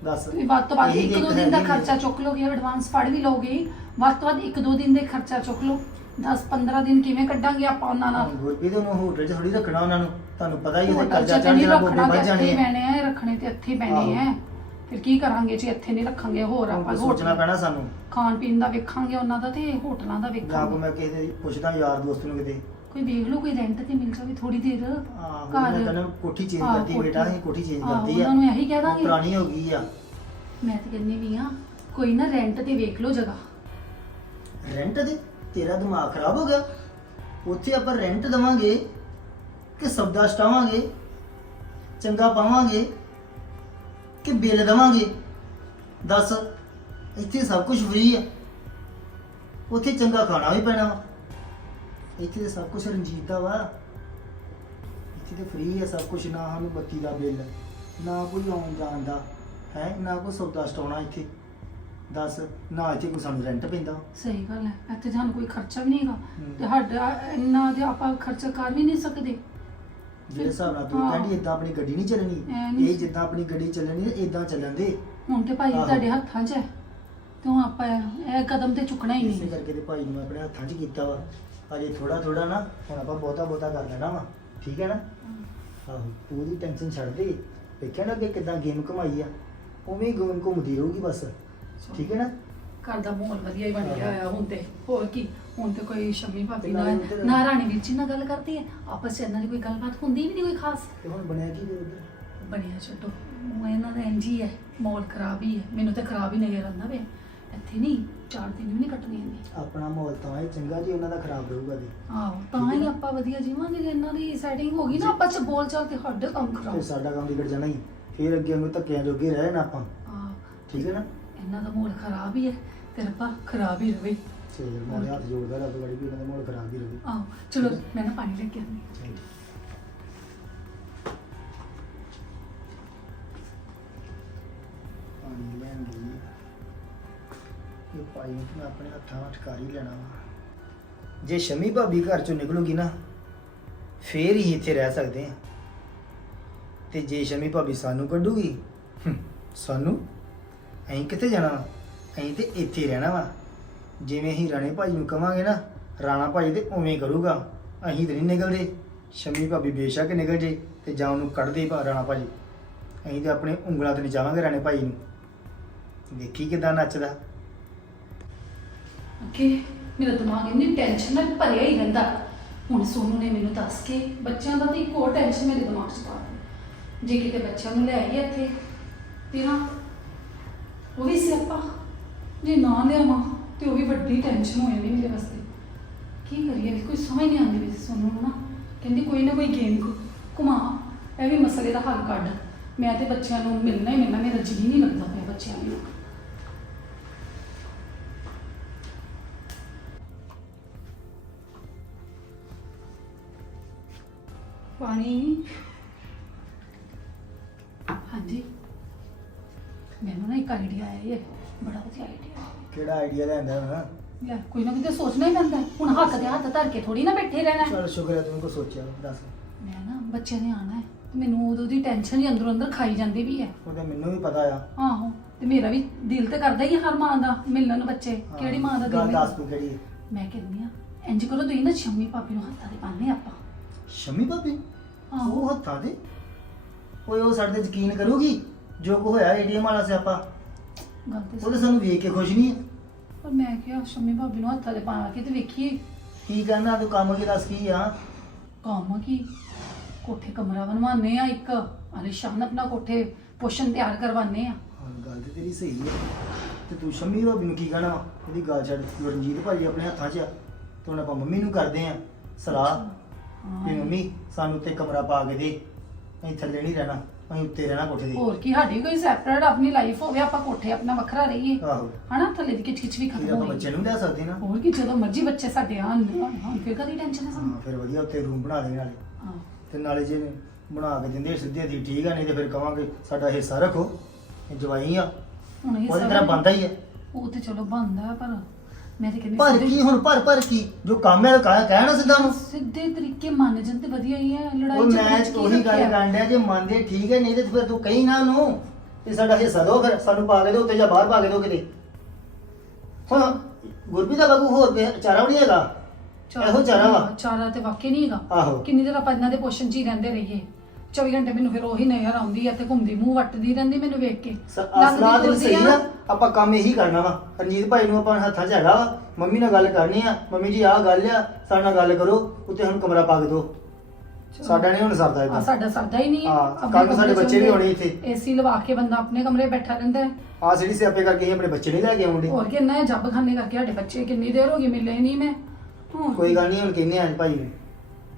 ਦੱਸ। ਤੁਸੀਂ ਵੱਧ ਤੋਂ ਵੱਧ ਇਹੀ ਇੱਕ ਦੋ ਦਿਨ ਦਾ ਹੈ। ਖਰਚਾ ਚੁੱਕ ਲੋਗੇ ਐਡਵਾਂਸ ਫੜ ਵੀ ਲੋਗੇ ਵੱਧ ਤੋਂ ਵੱਧ ਇੱਕ ਦੋ ਦਿਨ ਦੇ ਖਰਚਾ ਚੁੱਕ ਲਓ। 10 15 ਦਿਨ ਕਿਵੇਂ ਕੱਢਾਂਗੇ ਆਪਾਂ ਉਹਨਾਂ ਨਾਲ? ਗੁਰਪ੍ਰੀਤ ਉਹਨੂੰ ਹੋਟਲ 'ਚ ਥੋੜੀ ਰੱਖਣਾ ਉਹਨਾਂ ਨੂੰ। ਤੁਹਾਨੂੰ ਪਤਾ ਹੀ ਹੈ ਕਰਜ਼ਾ ਚ ਚੜ ਨਹੀਂ ਜਾਣਾ ਗੋਡੇ ਰੱਖਣਾ ਤੇ ਵੱਜ ਜਾਣੇ ਹੀ। ਆ। ਆ ਰੱਖਣੇ ਤੇ ਇੱਥੇ ਹੀ ਪੈਣੇ ਆਹੋ। ਫਿਰ ਕੀ ਕਰਾਂਗੇ ਜੇ ਇੱਥੇ ਨਹੀਂ ਰੱਖਾਂਗੇ ਹੋਰ ਹੁਣ ਆਪਾਂ ਸੋਚਣਾ ਹੋਟਲ। ਪੈਣਾ ਸਾਨੂੰ? ਖਾਣ ਪੀਣ ਦਾ ਵੇਖਾਂਗੇ ਉਹਨਾਂ ਦਾ ਤੇ ਹੋਟਲਾਂ ਦਾ ਜਾਂ ਕੋ ਵੇਖਾਂਗੇ। ਮੈਂ ਕਿਸੇ ਦੇ ਪੁੱਛਦਾ ਯਾਰ ਦੋਸਤ ਨੂੰ ਕਿਤੇ। ਕੋਈ ਵੇਖ ਲਓ ਕੋਈ ਰੈਂਟ ਤੇ ਮਿਲ ਜਾਵੇ ਥੋੜੀ ਦੇਰ। ਆਹ ਘਰ। ਮੈਂ ਕਹਿੰਦਾ ਕੋਠੀ ਚੇਂਜ ਹਾਂ, ਕਰਦੀ ਬੇਟਾ ਅਸੀਂ ਕੋਠੀ ਚੇਂਜ ਆਹੋ, ਕਰਦੀ ਆ। ਉਹਨਾਂ ਨੂੰ ਇਹੀ ਕਹਿ ਦਾਂਗੇ। ਪੁਰਾਣੀ ਹੋ ਗਈ ਆ। ਮੈਂ ਤੇ ਕਹਿੰਦੀ ਵੀ ਆ ਕੋਈ ਨਾ ਰੈਂਟ ਤੇ ਵੇਖ ਲਓ ਜਗ੍ਹਾ। ਰੈਂਟ ਦੇ ਤੇਰਾ ਦਿਮਾਗ ਖਰਾਬ ਹੋ ਗਿਆ? ਉੱਥੇ ਆਪਾਂ ਰੈਂਟ ਦਵਾਂਗੇ ਕਿ ਸਬਦਾ ਸਟਾਵਾਂਗੇ ਚੰਗਾ ਪਾਵਾਂਗੇ। ਕਿ ਬਿੱਲ ਦਵਾਂਗੇ? ਦੱਸ ਇੱਥੇ ਸਭ ਕੁਝ ਫ੍ਰੀ ਹੈ ਉੱਥੇ ਚੰਗਾ ਖਾਣਾ ਵੀ ਪੈਣਾ ਵਾ। ਇੱਥੇ ਤਾਂ ਸਭ ਕੁਝ ਦਾ ਵਾ। ਇੱਥੇ ਤੇ ਫ੍ਰੀ ਹੈ ਸਭ ਕੁਝ ਨਾ ਸਾਨੂੰ ਬੱਤੀ ਦਾ ਬਿੱਲ ਨਾ ਕੋਈ ਆਉਣ ਜਾਣ ਦਾ ਹੈ? ਨਾ ਕੋਈ ਸੌਦਾ ਸਟਾਉਣਾ ਇੱਥੇ। ਦੱਸ ਨਾ ਇੱਥੇ ਕੋਈ ਸਾਨੂੰ ਰੈਂਟ ਪੈਂਦਾ ਸਹੀ ਗੱਲ ਹੈ। ਇੱਥੇ ਸਾਨੂੰ ਕੋਈ ਖਰਚਾ ਵੀ ਨਹੀਂਗਾ ਹਮ। ਤੇ ਸਾਡਾ ਇੰਨਾ ਤੇ ਆਪਾਂ ਖਰਚਾ ਕਰ ਵੀ ਨਹੀਂ ਸਕਦੇ। ਜਿਹੜੇ ਹਿਸਾਬ ਨਾਲ ਤੂੰ ਹਾਂ। ਕਹਿੰਦੀ ਇਦਾਂ ਆਪਣੀ ਗੱਡੀ ਨਹੀਂ ਚੱਲਣੀ। ਇਹ ਜਿੱਦਾਂ ਆਪਣੀ ਗੱਡੀ ਚੱਲਣੀ ਇਦਾਂ ਚੱਲਣ ਦੇ। ਹੁਣ ਤੇ ਭਾਈ ਆਹੋ। ਤੁਹਾਡੇ ਹੱਥਾਂ 'ਚ ਹੈ। ਤੇ ਹੁਣ ਆਪਾਂ ਇਹ ਕਦਮ ਤੇ ਚੁੱਕਣਾ ਹੀ ਇਸੇ ਨਹੀਂ ਕਰਕੇ ਤੇ ਭਾਈ ਨੂੰ ਆਪਣੇ ਹੱਥਾਂ 'ਚ ਕੀਤਾ ਵਾ। ਅਜੇ ਥੋੜਾ ਥੋੜਾ ਨਾ ਹੁਣ ਆਪਾਂ ਬਹੁਤਾ ਬਹੁਤਾ ਕਰ ਲੈਣਾ ਵਾ। ਠੀਕ ਹੈ ਨਾ? ਆਹੋ ਉਹਦੀ ਟੈਨਸ਼ਨ ਛੱਡ ਦੇ। ਵੇਖਿਆ ਨਾ ਅੱਗੇ ਕਿਦਾਂ ਗੇਮ ਕਮਾਈ ਆ। ਉਵੇਂ ਗੇਮ ਘੁੰਮਦੀ ਰਹੂਗੀ ਬਸ। ਠੀਕ ਹੈ ਨਾ? ਘਰ ਦਾ ਮਾਹੌਲ ਵਧੀਆ ਹੀ ਬਣ ਗਿਆ ਹੋਇਆ ਹੁਣ ਤੇ। ਹੋਰ ਕੀ? ਹੁਣ ਤੇ ਕੋਈ ਸ਼ਮੀ ਭਾਬੀ ਤੇ ਉੱਧਰ- ਨਾ ਰਾਣੀ ਵੀਰ ਜੀ ਨਾਲ ਗੱਲ ਕਰਦੀ ਹੈ ਆਪਸ 'ਚ ਇਹਨਾਂ ਦੀ ਕੋਈ ਗੱਲਬਾਤ ਹੁੰਦੀ ਵੀ ਨਹੀਂ ਕੋਈ ਖਾਸ? ਤੇ ਹੁਣ ਬਣਿਆ ਕੀ ਉੱਧਰ? ਬਣਿਆ ਛੱਡੋ। ਉਹ ਇਹਨਾਂ ਦਾ ਇੰਜ ਹੀ ਹੈ ਮਾਹੌਲ ਖਰਾਬ ਹੀ ਹੈ। ਮੈਨੂੰ ਤੇ ਖਰਾਬ ਹੀ ਨਜ਼ਰ ਆਉਂਦਾ ਵੇ ਇੱਥੇ ਨਹੀਂ ਚਾਰ ਦਿਨ ਵੀ ਨਹੀਂ ਕੱਟਣੇ ਹੁੰਦੇ ਆਪਣਾ ਮਾਹੌਲ ਤਾਂ ਹੀ ਚੰਗਾ ਜੀ ਉਹਨਾਂ ਦਾ ਖਰਾਬ ਰਹੂਗਾ ਜੀ ਆਹੋ ਤਾਂ ਹੀ ਆਪਾਂ ਵਧੀਆ ਜੀਵਾਂਗੇ ਜੇ ਇਹਨਾਂ ਦੀ ਸੈਟਿੰਗ ਹੋ ਗਈ ਨਾ ਆਪਾਂ ਚ ਬੋਲ ਚਾਲ ਤੇ ਹੱਡ ਕੰਮ ਖਰਾਬ। ਸਾਡਾ ਕੰਮ ਵਿਗੜ ਜਾਣਾ ਹੀ। ਫਿਰ ਅੱਗੇ ਨੂੰ ਧੱਕਿਆਂ ਜੋਗੇ ਰਹਿ ਨਾ ਆਪਾਂ। ਆਹ ਠੀਕ ਹੈ ਨਾ? ਇਹਨਾਂ ਦਾ ਮਾਹੌਲ ਖਰਾਬ ਹੀ ਹੈ। ਤੇ ਰੱਬਾ ਖਰਾਬ ਹੀ ਰਵੇ। ਤੇ ਮੈਂ ਹੱਥ ਜੋੜਦਾ ਰੱਬ ਗੜੀ ਵੀ ਉਹਨਾਂ ਦਾ ਮਾਹੌਲ ਖਰਾਬ ਹੀ ਰਹੇ ਆਹੋ ਚਲੋ ਮੈਂ ਨਾ ਪਾਣੀ ਲੈ ਕੇ ਆਉਂਦੀ ਚੰਗਾ। ਪਾਣੀ ਲੈਣ ਗਈ ਆ। ਇਹ ਪਾਈ ਨੂੰ ਮੈਂ ਆਪਣੇ ਹੱਥਾਂ ਵਿੱਚ ਕਰ ਹੀ ਲੈਣਾ ਵਾ। ਜੇ ਸ਼ਮੀ ਭਾਬੀ ਘਰ ਚੋਂ ਨਿਕਲੂਗੀ ਨਾ ਫੇਰ ਹੀ ਇੱਥੇ ਰਹਿ ਸਕਦੇ ਆ ਤੇ ਜੇ ਸ਼ਮੀ ਭਾਬੀ ਸਾਨੂੰ ਕੱਢੂਗੀ ਸਾਨੂੰ? ਅਸੀਂ ਕਿੱਥੇ ਜਾਣਾ ਵਾ? ਅਸੀਂ ਤੇ ਇੱਥੇ ਹੀ ਰਹਿਣਾ ਵਾ। ਜਿਵੇਂ ਅਸੀਂ ਰਾਣੇ ਭਾਈ ਨੂੰ ਕਵਾਂਗੇ ਨਾ, ਰਾਣਾ ਭਾਈ ਤੇ ਉਵੇਂ ਕਰੂਗਾ। ਅਸੀਂ ਤੇ ਨਹੀਂ ਨਿਕਲਦੇ। ਸ਼ਮੀ ਭਾਬੀ ਬੇਸ਼ੱਕ ਨਿਕਲ ਜੇ ਤੇ ਜਾਂ ਉਹਨੂੰ ਕੱਢਦੇ ਭਾ ਰਾਣਾ ਭਾਜੀ ਅਸੀਂ ਤੇ ਆਪਣੇ ਉਂਗਲਾਂ ਤੇ ਨਚਾਵਾਂਗੇ ਰਾਣੇ ਭਾਈ ਨੂੰ। ਦੇਖੀ ਕਿਦਾਂ ਨੱਚਦਾ। ਓਕੇ ਮੇਰਾ ਦਿਮਾਗ ਇੰਨੀ ਟੈਨਸ਼ਨ ਨਾਲ ਭਰਿਆ ਹੀ ਰਹਿੰਦਾ। ਹੁਣ ਸੋਨੂ ਨੇ ਮੈਨੂੰ ਦੱਸ ਕੇ ਬੱਚਿਆਂ ਦਾ ਤਾਂ ਇੱਕ ਹੋਰ ਟੈਨਸ਼ਨ ਮੇਰੇ ਦਿਮਾਗ 'ਚ ਪਾ ਦਿੱਤੀ। ਜੇ ਕਿਤੇ ਬੱਚਿਆਂ ਨੂੰ ਲੈ ਆਈਏ ਇੱਥੇ, ਤੇ ਨਾ ਉਹ ਵੀ ਸਿਆਪਾ। ਜੇ ਨਾ ਲਿਆਵਾਂ ਤੇ ਉਹ ਵੀ ਵੱਡੀ ਟੈਨਸ਼ਨ ਹੋ ਜਾਣੀ ਮੇਰੇ ਵਾਸਤੇ। ਕੀ ਕਰੀਏ? ਕੋਈ ਸਮਝ ਨਹੀਂ ਆਉਂਦੀ ਵੀ ਸੋਨੂ ਨੂੰ ਨਾ। ਕਹਿੰਦੀ ਕੋਈ ਨਾ ਕੋਈ ਗੇਮ ਘੁਮਾ। ਇਹ ਵੀ ਮਸਲੇ ਦਾ ਹੱਲ ਕੱਢ। ਮੈਂ ਤੇ ਬੱਚਿਆਂ ਨੂੰ ਮਿਲਣਾ ਹੀ ਮਿਲਣਾ, ਮੇਰਾ ਜੀ ਨਹੀਂ ਲੱਗਦਾ ਪਿਆ ਬੱਚਿਆਂ ਨੂੰ। ਪਾਣੀ? ਹਾਂਜੀ। ਮੈਨੂੰ ਨਾ ਇੱਕ ਆਈਡੀਆ ਆਇਆ ਇਹ ਬੜਾ ਵਧੀਆ ਆਈਡੀਆ ਕਿਹੜਾ ਆਈਡੀਆ ਲੈਂਦਾ ਹਾਂ ਲੈ ਕੋਈ ਨਾ ਕਿਤੇ ਸੋਚਣਾ ਹੀ ਪੈਂਦਾ ਹੈ। ਹੁਣ ਹੱਥ ਦੇ ਹੱਥ ਧਰ ਕੇ ਥੋੜੀ ਨਾ ਬੈਠੇ ਰਹਿਣਾ ਹੈ। ਚਲ ਸ਼ੁਕਰ ਹੈ ਤੂੰ ਕੋ ਸੋਚਿਆ ਦੱਸ। ਮੈਂ ਨਾ ਬੱਚਿਆਂ ਨੇ ਆਣਾ ਹੈ ਤੇ ਮੈਨੂੰ ਉਦੋਂ ਦੀ ਟੈਨਸ਼ਨ ਹੀ ਅੰਦਰੋਂ ਅੰਦਰ ਖਾਈ ਜਾਂਦੀ ਵੀ ਹੈ। ਉਹਦੇ ਮੈਨੂੰ ਵੀ ਪਤਾ ਆ। ਆਹੋ ਤੇ ਮੇਰਾ ਵੀ ਦਿਲ ਤੇ ਕਰਦਾ ਹੀ ਹੈ ਹਰ ਮਾਂ ਦਾ ਮਿਲਣ ਨੂੰ ਬੱਚੇ ਕਿਹੜੀ ਮਾਂ ਦਾ ਦਿਲ ਗੱਲ ਨਹੀਂ ਦੱਸ ਤੂੰ ਕਿਹੜੀ ਹੈ? ਮੈਂ ਕਹਿੰਦੀ ਆ ਇੰਜ ਕਰੋ ਤੁਸੀਂ ਨਾ ਸ਼ੰਮੀ ਭਾਬੀ ਨੂੰ ਹੱਥਾਂ ਦੇ ਪਾਣੇ ਆਪਾਂ। ਸ਼ਮੀ ਭਾਬੀ? ਆਹੋ। ਉਹ ਹੱਥਾਂ ਦੇ ਓਏ ਉਹ ਸਾਡੇ ਤੇ ਯਕੀਨ ਕਰੂਗੀ ਜੋ ਕੋ ਹੋਇਆ ਏਟੀਐਮ ਵਾਲਾ ਸਿਆਪਾ। ਗੱਲ ਤੇ ਉਹਦੇ ਸਾਨੂੰ ਵੇਖ ਕੇ ਖੁਸ਼ ਨਹੀਂ ਹੈ। ਪਰ ਮੈਂ ਕਿਹਾ ਸ਼ੰਮੀ ਭਾਬੀ ਨੂੰ ਹੱਥਾਂ ਦੇ ਪਾ ਕੇ ਤੇ ਵੇਖੀਏ। ਕੀ ਕਰਨਾ ਤੂੰ ਕੰਮ ਕੀ ਦੱਸ ਕੀ ਆ? ਕੰਮ ਕੀ? ਕੋਠੇ ਕਮਰਾ ਬਣਵਾਨੇ ਆ ਇੱਕ। ਆਲੀਸ਼ਾਨ ਆਪਣਾ ਕੋਠੇ ਪੋਸ਼ਨ ਤਿਆਰ ਕਰਵਾਨੇ ਆ। ਹਾਂ ਗੱਲ ਤੇ ਤੇਰੀ ਸਹੀ ਹੈ ਤੇ ਤੂੰ ਸ਼ਮੀ ਭਾਬੀ ਨੂੰ ਕੀ ਕਹਿਣਾ ਵਾ? ਇਹਦੀ ਗੱਲ ਛੱਡ ਰਣਜੀਤ ਭਾਜੀ ਆਪਣੇ ਹੱਥਾਂ 'ਚ ਆ। ਤੇ ਹੁਣ ਆਪਾਂ ਮੰਮੀ ਨੂੰ ਕਰਦੇ ਆ ਸਲਾਹ। ਹਾਂ ਵੀ ਮੰਮੀ ਸਾਨੂੰ ਉੱਤੇ ਕਮਰਾ ਪਾ ਕੇ ਦੇ। ਅਸੀਂ ਥੱਲੇ ਨਹੀਂ ਰਹਿਣਾ। ਅਸੀਂ ਉੱਤੇ ਰਹਿਣਾ ਕੋਠੇ ਦੇ ਹੋਰ ਕੀ ਸਾਡੀ ਕੋਈ ਸੈਪਰੇਟ ਆਪਣੀ ਲਾਈਫ ਹੋਵੇ ਆਪਾਂ ਕੋਠੇ ਆਪਣਾ ਵੱਖਰਾ ਰਹੀਏ। ਆਹੋ। ਹਨਾ ਥੱਲੇ ਦੀ ਕਿਚ ਕਿਚ ਵੀ ਫਿਰ ਖਤਮ ਆਪਾਂ ਹੋਵੇ ਬੱਚੇ ਨੂੰ ਲੈ ਸਕਦੇ ਨਾ। ਹੋਰ ਕੀ ਜਦੋਂ ਮਰਜ਼ੀ ਬੱਚੇ ਸਾਡੇ ਆਣ ਹਾਂ ਫਿਰ ਕਦੀ ਟੈਨਸ਼ਨ ਹੈ ਸਾਨੂੰ। ਹਾਂ ਫਿਰ ਵਧੀਆ ਉੱਤੇ ਰੂਮ ਬਣਾ ਦੇ ਨਾਲੇ। ਹਾਂ। ਤੇ ਨਾਲੇ ਜੇ ਬਣਾ ਕੇ ਦਿੰਦੇ ਸਿੱਧੇ ਦੀ ਠੀਕ ਆ ਨਹੀਂ ਤੇ ਫਿਰ ਕਵਾਂਗੇ ਸਾਡਾ ਹਿੱਸਾ ਰੱਖੋ। ਇਹ ਜਵਾਈ ਆ। ਹੁਣ ਇਹ ਉਹਦੀ ਸਾਰਾ- ਤਰ੍ਹਾਂ ਬੰਦਾ ਹੀ ਹੈ ਉਹ ਤੇ ਚਲੋ ਬੰਦਾ ਪਰ ਮੈਂ ਤੇ ਕਹਿੰਦੀ ਪਰ ਸਿੱਧੇ- ਕੀ ਹੁਣ ਪਰ ਪਰ ਕੀ? ਜੋ ਕੰਮ ਹੈ ਕਹਿ ਕਹਿਣਾ ਸਿੱਧਾ ਨੂੰ। ਸਿੱਧੇ ਤਰੀਕੇ ਮੰਨ ਜਨ ਤੇ ਵਧੀਆ ਹੀ ਹੈ ਲੜਾਈ ਉਹ ਝਗੜੇ ਮੈਂ ਚ ਕੀ ਉਹੀ ਗੱਲ ਰੱਖਿਆ? ਕਰਨ ਡਿਆ ਜੇ ਮੰਨਦੇ ਠੀਕ ਹੈ ਨਹੀਂ ਤੇ ਫਿਰ ਤੂੰ ਕਹੀ ਨਾ ਉਹਨੂੰ ਤੇ ਸਾਡਾ ਹਿੱਸਾ ਦੋ ਫਿਰ ਸਾਨੂੰ ਪਾ ਕੇ ਦਿਓ ਉੱਤੇ ਜਾਂ ਬਾਹਰ ਪਾ ਕੇ ਦਿਓ ਕਿਤੇ। ਹੁਣ ਗੁਰਪ੍ਰੀਤ ਦਾ ਬਾਬੂ ਹੋਰ ਤੇ ਚਾਰਾ ਵੀ ਨਹੀਂ ਹੈਗਾ? ਇਹੋ ਚਾਰਾ ਵਾ। ਚਾਰਾ ਤੇ ਵਾਕਈ ਨਹੀਂ ਹੈਗਾ। ਆਹੋ। ਕਿੰਨੀ ਦੇਰ ਆਪਾਂ ਇਹਨਾਂ ਦੇ ਪੋਸ਼ਣ ਚ ਹੀ ਰਹਿੰਦੇ ਰਹੀਏ। 24 ਘੰਟੇ ਮੈਨੂੰ ਫਿਰ ਉਹੀ ਨਜ਼ਰ ਆਉਂਦੀ ਹੈ ਤੇ ਘੁੰਮਦੀ ਮੂੰਹ ਵੱਟਦੀ ਰਹਿੰਦੀ ਮੈਨੂੰ ਵੇਖ ਕੇ। ਲੱਗਦੀ ਅਸਲਾ ਤੇ ਤੁਰਦੀ ਸਹੀ ਆ। ਨਾ। ਆਪਾਂ ਕੰਮ ਇਹੀ ਕਰਨਾ ਵਾ। ਰਣਜੀਤ ਭਾਈ ਨੂੰ ਆਪਾਂ ਹੱਥਾਂ 'ਚ ਹੈਗਾ ਵਾ। ਮੰਮੀ ਨਾਲ ਗੱਲ ਕਰਨੀ ਆ। ਮੰਮੀ ਜੀ ਆਹ ਗੱਲ ਆ। ਸਾਡੇ ਨਾਲ ਗੱਲ ਕਰੋ। ਉੱਤੇ ਹੁਣ ਕਮਰਾ ਪਾ ਕੇ ਦਿਓ। ਚਲੋ। ਸਾਡਾ ਨਹੀਂ ਹੁਣ ਸਰਦਾ ਆ ਇਦਾਂ ਸਾਡਾ ਸਰਦਾ ਹੀ ਨਹੀਂ ਹੈ ਹਾਂ, ਕੱਲ੍ਹ ਨੂੰ ਸਾਡੇ ਬੱਚੇ ਵੀ ਹੋਣੇ ਇੱਥੇ। ਏਸੀ ਲਵਾ ਕੇ ਬੰਦਾ ਆਪਣੇ ਕਮਰੇ ਬੈਠਾ ਰਹਿੰਦਾ ਹੈ। ਆਹ ਸਿਹੜੀ ਸਿਆਪੇ ਕਰਕੇ ਅਸੀਂ ਆਪਣੇ ਬੱਚੇ ਨਹੀਂ ਲੈ ਕੇ ਆਉਂਦੇ। ਹੋਰ ਕਿ ਇੰਨਾ ਜੱਬ ਖਾਨੇ ਕਰਕੇ ਸਾਡੇ ਬੱਚੇ ਕਿੰਨੀ ਦੇਰ ਹੋ ਗਈ ਮਿਲੇ ਨਹੀਂ ਮੈਂ। ਕੋਈ ਗੱਲ ਨਹੀਂ ਹੁਣ ਕਹਿੰਦੇ ਆਂ ਭਾਈ ਨੂੰ।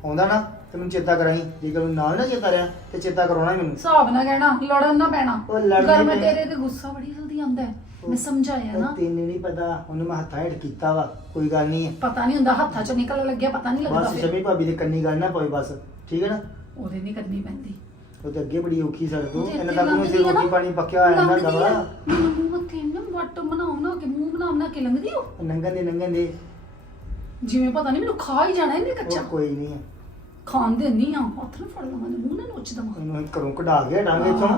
ਆਉਂਦਾ ਨਾ? ਤੈਨੂੰ ਚੇਤਾ ਕਰਾਈ ਜੇ ਕੱਲ ਨਾਲ ਨਾ ਚੇਤਾ ਰਿਹਾ ਤੇ ਚੇਤਾ ਕਰਾਉਣਾ ਹੀ ਮੈਨੂੰ। ਹਿਸਾਬ ਨਾ ਕਹਿਣਾ ਲੜਨ ਨਾ ਪੈਣਾ। ਉਹ ਲੜਨੀ ਮੈਂ ਨਹੀਂ। ਤੇਰੇ ਤੇ ਗੁੱਸਾ ਬੜੀ ਜਲਦੀ ਆਉਂਦਾ ਹੈ। ਮੈਂ ਸਮਝਾਇਆ ਨਾ। ਉਹ ਤੈਨੂੰ ਨਹੀਂ ਪਤਾ ਉਹਨੂੰ ਮੈਂ ਹੱਥਾਂ ਹੇਠ ਕੀਤਾ ਵਾ ਕੋਈ ਗੱਲ ਨਹੀਂ ਹੈ। ਪਤਾ ਨਹੀਂ ਹੁੰਦਾ ਹੱਥਾਂ ਚੋਂ ਨਿਕਲ ਲੱਗਿਆ ਪਤਾ ਨਹੀਂ ਲੱਗਦਾ ਬਸ ਫਿਰ। ਸ਼ਮੀ ਭਾਬੀ ਦੇ ਕੰਨੀ ਗੱਲ ਨਾ ਪਵੇ ਬਸ ਠੀਕ ਹੈ ਨਾ? ਉਹਦੇ ਨਹੀਂ ਕਰਨੀ ਪੈਂਦੀ। ਉਹ ਤੇ ਅੱਗੇ ਬੜੀ ਔਖੀ ਸੜ ਤੂੰ। ਜੇ ਇਹਨਾਂ ਤੇ ਲੰਘਦੀ ਆ ਨਾ, ਰੋਟੀ ਪਾਣੀ ਪੱਕਿਆ ਹੋਇਆ ਇਹਨਾਂ ਆ, ਮੈਨੂੰ ਮੂੰਹ ਹੱਥੇ ਨਾ ਵੱਟ ਬਣਾਉ ਨਾ ਕਿ ਮੂੰਹ ਬਣਾ ਬਣਾ ਕੇ ਲੰਘਦੀ ਹੋ ਨੰਗਨ ਦੇ ਨੰਗਨ ਦੇ। ਜਿਵੇਂ ਪਤਾ ਨਹੀਂ ਮੈਨੂੰ ਖਾ ਹੀ ਜਾਣਾ ਇਹਨੇ ਕੱਚਾ। ਉਹ ਕੋਈ ਨਹੀਂ ਹੈ। ਖਾਣ ਦੇ ਨਹੀਂ ਆ ਹੱਥ ਨੂੰ ਫੜ ਲਵਾਂ ਤੇ ਮੂੰਹ ਨਾਲ ਨੋਚ ਦਵਾਂ ਇਹਨੂੰ ਅਸੀਂ ਘਰੋਂ ਕਢਾ ਕੇ ਹਟਾਂਗੇ ਇੱਥੋਂ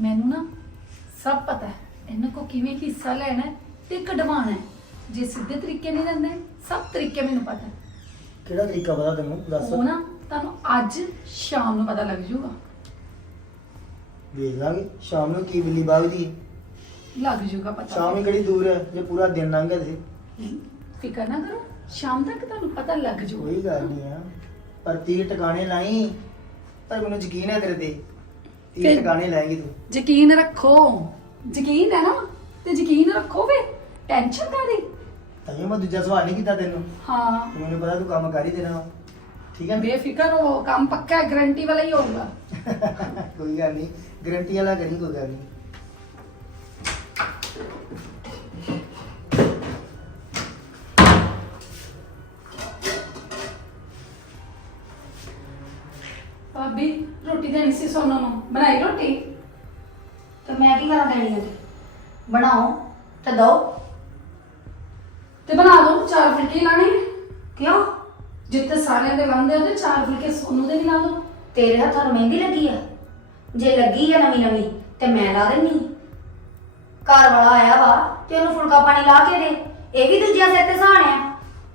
ਮੈਨੂੰ ਨਾ ਸਭ ਪਤਾ ਹੈ ਇਹਨਾਂ ਕੋ ਕਿਵੇਂ ਹਿੱਸਾ ਲੈਣਾ ਹੈ ਤੇ ਕਢਵਾਉਣਾ ਹੈ। ਜੇ ਸਿੱਧੇ ਤਰੀਕੇ ਨਹੀਂ ਰਹਿੰਦੇ ਸਭ ਤਰੀਕੇ ਮੈਨੂੰ ਪਤਾ ਹੈ। ਕਿਹੜਾ ਤਰੀਕਾ ਪਤਾ ਤੈਨੂੰ? ਦੱਸ। ਉਹ ਨਾ ਤੁਹਾਨੂੰ ਅੱਜ ਸ਼ਾਮ ਨੂੰ ਪਤਾ ਲੱਗ ਜਾਊਗਾ ਵੇਖ ਲਾਂਗੇ ਸ਼ਾਮ ਨੂੰ ਕੀ ਬਿੱਲੀ ਬਾਗਦੀ ਲੱਗ ਜਾਊਗਾ ਪਤਾ। ਸ਼ਾਮ ਹੀ ਕਿਹੜੀ ਦੂਰ ਹੈ ਜੇ ਪੂਰਾ ਦਿਨ ਲੰਘ ਗਿਆ ਸੀ ਫਿਕਰ ਨਾ ਕਰੋ ਸ਼ਾਮ ਤੱਕ ਤੁਹਾਨੂੰ ਪਤਾ ਲੱਗ ਜਾਊਗਾ ਕੋਈ ਗੱਲ ਨਹੀਂ ਆ। ਪਰ ਤੀਰ ਟਿਕਾਣੇ ਲਾਈ ਪਰ ਮੈਨੂੰ ਯਕੀਨ ਹੈ ਤੇਰੇ ਤੇ। ਤੀਰ ਫਿਰ- ਟਿਕਾਣੇ ਲਾਏਗੀ ਤੂੰ। ਯਕੀਨ ਰੱਖੋ। ਯਕੀਨ ਹੈ ਨਾ? ਤੇ ਯਕੀਨ ਰੱਖੋ ਵੇ। ਟੈਨਸ਼ਨ ਕਾਦੀ ਤੈਨੂੰ ਮੈਂ ਦੂਜਾ ਸਵਾਲ ਨਹੀਂ ਕੀਤਾ ਤੈਨੂੰ। ਹਾਂ। ਮੈਨੂੰ ਪਤਾ ਤੂੰ ਕੰਮ ਕਰ ਹੀ ਦੇਣਾ। ਵਾ। ਠੀਕ ਹੈ? ਬੇਫਿਕਰ ਹੋ। ਕੰਮ ਪੱਕਾ ਗਾਰੰਟੀ ਵਾਲਾ ਹੀ ਹੋਊਗਾ। ਕੋਈ ਗੱਲ ਨਹੀਂ। ਗਰੰਟੀ ਵਾਲਾ ਕਰੀ ਕੋਈ ਗੱਲ ਨਹੀਂ। ਬਣਾਈ ਰੋਟੀ? ਤੇ ਮੈਂ ਕੀ ਕਰਾਂ ਦੇਣੀ ਹੈ ਬਣਾਓ ਤੇ ਦੋ। ਤੇ ਬਣਾ ਦੋ ਚਾਰ ਫੁਲਕੇ ਹੀ ਲਾਣੇ ਕਿਉਂ? ਜਿੱਤੇ ਸਾਰਿਆਂ ਦੇ ਲਾਉਂਦੇ ਉਹਦੇ ਚਾਰ ਫੁਲਕੇ ਸੋਨੂ ਦੇ ਵੀ ਲਾ ਦੋ। ਤੇਰੇ ਹੱਥਾਂ ਨੂੰ ਮਹਿੰਦੀ ਲੱਗੀ ਆ? ਜੇ ਲੱਗੀ ਆ ਨਵੀਂ ਨਵੀਂ ਤੇ ਮੈਂ ਲਾ ਦੇਣੀ ਘਰ ਵਾਲਾ ਆਇਆ ਵਾ ਤੇ ਉਹਨੂੰ ਫੁਲਕਾ ਪਾਣੀ ਲਾ ਕੇ ਦੇ। ਇਹ ਵੀ ਦੂਜਿਆਂ ਸਿਰ ਤੇ ਸਹਾਣਿਆ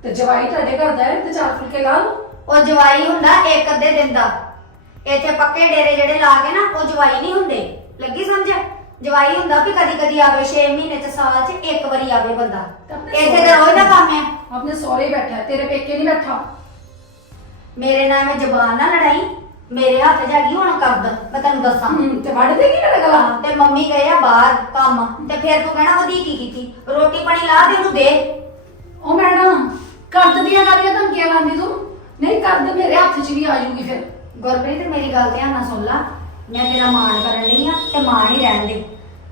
ਤੇ ਜਵਾਈ ਤੁਹਾਡੇ ਘਰ ਦਾ ਹੈ ਤੇ ਚਾਰ ਫੁਲਕੇ ਲਾ ਲਓ। ਉਹ ਜਵਾਈ ਹੁੰਦਾ ਇੱਕ ਅੱਧੇ ਦਿਨ ਦਾ। ਇੱਥੇ ਪੱਕੇ ਡੇਰੇ ਜਿਹੜੇ ਲਾ ਕੇ ਨਾ ਉਹ ਜਵਾਈ ਨਹੀਂ ਹੁੰਦੇ। ਲੱਗੀ ਸਮਝ? ਜਵਾਈ ਹੁੰਦਾ ਵੀ ਕਦੀ ਕਦੀ ਆਵੇ 6 ਮਹੀਨੇ ਚ ਸਾਲ ਚ ਇੱਕ ਵਾਰੀ ਆਵੇ ਬੰਦਾ। ਤੇ ਆਪਣੇ ਇੱਥੇ ਤੇ ਰੋਜ਼ ਦਾ ਕੰਮ ਹੈ। ਆਪਣੇ ਸਹੁਰੇ ਹੀ ਬੈਠਾ ਤੇਰੇ ਪੇਕੇ ਨਹੀਂ ਬੈਠਾ। ਮੇਰੇ ਨਾਲ ਮੈਂ ਜ਼ਬਾਨ ਨਾ ਲੜਾਈ। ਮੇਰੇ ਹੱਥ ਹੈਗੀ ਹੁਣ ਕਰਦ ਮੈਂ ਤੈਨੂੰ ਦੱਸਾਂ। ਹੂੰ ਤੇ ਵੜ ਦੇਗੀ ਮੇਰਾ ਗਲਾ ਹਾਂ, ਤੇ ਮੰਮੀ ਗਏ ਆ ਬਾਹਰ ਕੰਮ। ਤੇ ਫਿਰ ਤੂੰ ਕਹਿਣਾ ਉਹਦੀ ਕੀ ਕੀਤੀ? ਰੋਟੀ ਪਾਣੀ ਲਾ ਦੇ ਉਹਨੂੰ ਦੇ। ਉਹ ਮੈਡਮ ਕਰਦ ਦੀਆਂ ਗਾਲੀਆਂ ਧਮਕੀਆਂ ਲਾਉਂਦੀ ਤੂੰ? ਨਹੀਂ ਕਰਦ ਮੇਰੇ ਹੱਥ 'ਚ ਵੀ ਆ ਜੂਗੀ ਫਿਰ। ਗੁਰਪ੍ਰੀਤ ਮੇਰੀ ਗੱਲ ਧਿਆਨ ਨਾਲ ਸੁਣ ਲਾ। ਮੈਂ ਤੇਰਾ ਮਾਣ ਕਰਨ ਲਈ ਆ ਤੇ ਮਾਣ ਹੀ ਰਹਿਣ ਦੇ।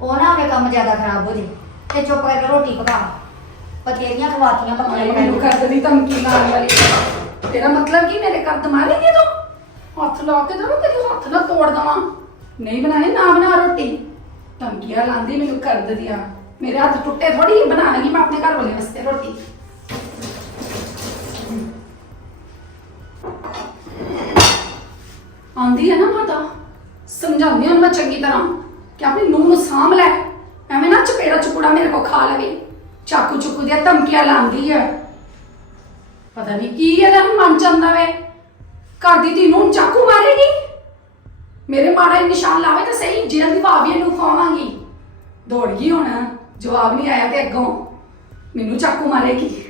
ਉਹ ਨਾ ਹੋਵੇ ਕੰਮ ਜ਼ਿਆਦਾ ਖਰਾਬ ਹੋ ਜੇ ਤੇ ਚੁੱਪ ਕਰਕੇ ਰੋਟੀ ਪਕਾ। ਪਤੇਰੀਆਂ ਖਵਾਤੀਆਂ ਪਕਾਈ ਮੈਨੂੰ ਕਰਦ ਦੀ ਧਮਕੀ ਲਾਉਣ ਵਾਲੀ ਤੇਰਾ ਮਤਲਬ ਕੀ? ਮੇਰੇ ਕਰਦ ਮਾਰੇਗੀ ਤੂੰ? ਹੱਥ ਲਾ ਕੇ ਤਾਂ ਤੇਰੇ ਹੱਥ ਨਾਲ ਤੋੜ ਦਵਾਂ। ਨਹੀਂ ਬਣਾਏ ਨਾ ਬਣਾ ਰੋਟੀ। ਧਮਕੀਆਂ ਲਾਉਂਦੀ ਮੈਨੂੰ ਕਰਦ ਦੀਆਂ। ਮੇਰੇ ਹੱਥ ਟੁੱਟੇ ਥੋੜੀ ਬਣਾਉਣਗੀ ਮੈਂ ਆਪਣੇ ਘਰ ਵਾਲੇ ਵਾਸਤੇ ਰੋਟੀ। ਆਂਦੀ ਹੈ ਨਾ ਮਾਤਾ ਸਮਝਾਉਂਦੀ ਹਾਂ ਮੈਂ ਚੰਗੀ ਤਰ੍ਹਾਂ ਕਿ ਆਪਣੀ ਨੂੰਹ ਨੂੰ ਸਾਂਭ ਲੈ। ਐਵੇਂ ਨਾ ਚਪੇੜਾ ਚੁਪੜਾ ਮੇਰੇ ਕੋ ਖਾ ਲਵੇ। ਚਾਕੂ ਚੁੱਕੂ ਦੀਆਂ ਧਮਕੀਆਂ ਲਾਉਂਦੀ ਹੈ ਪਤਾ ਨਹੀਂ ਕੀ ਇਹਦਾ, ਮਨ ਚ ਵੇ। ਘਰ ਦੀ ਧੀ ਨੂੰ ਚਾਕੂ ਮਾਰੇਗੀ? ਮੇਰੇ ਮਾੜਾ ਜਿਹਾ ਨਿਸ਼ਾਨ ਲਾਵੇ ਤਾਂ ਸਹੀ ਜਿਹੜਾ ਦੀ ਭਾਵੀ ਨੂੰ ਖਵਾਵਾਂਗੀ। ਦੌੜ ਗਈ ਹੁਣ, ਜਵਾਬ ਨਹੀਂ ਆਇਆ ਤੇ ਅੱਗੋਂ। ਮੈਨੂੰ ਚਾਕੂ ਮਾਰੇਗੀ।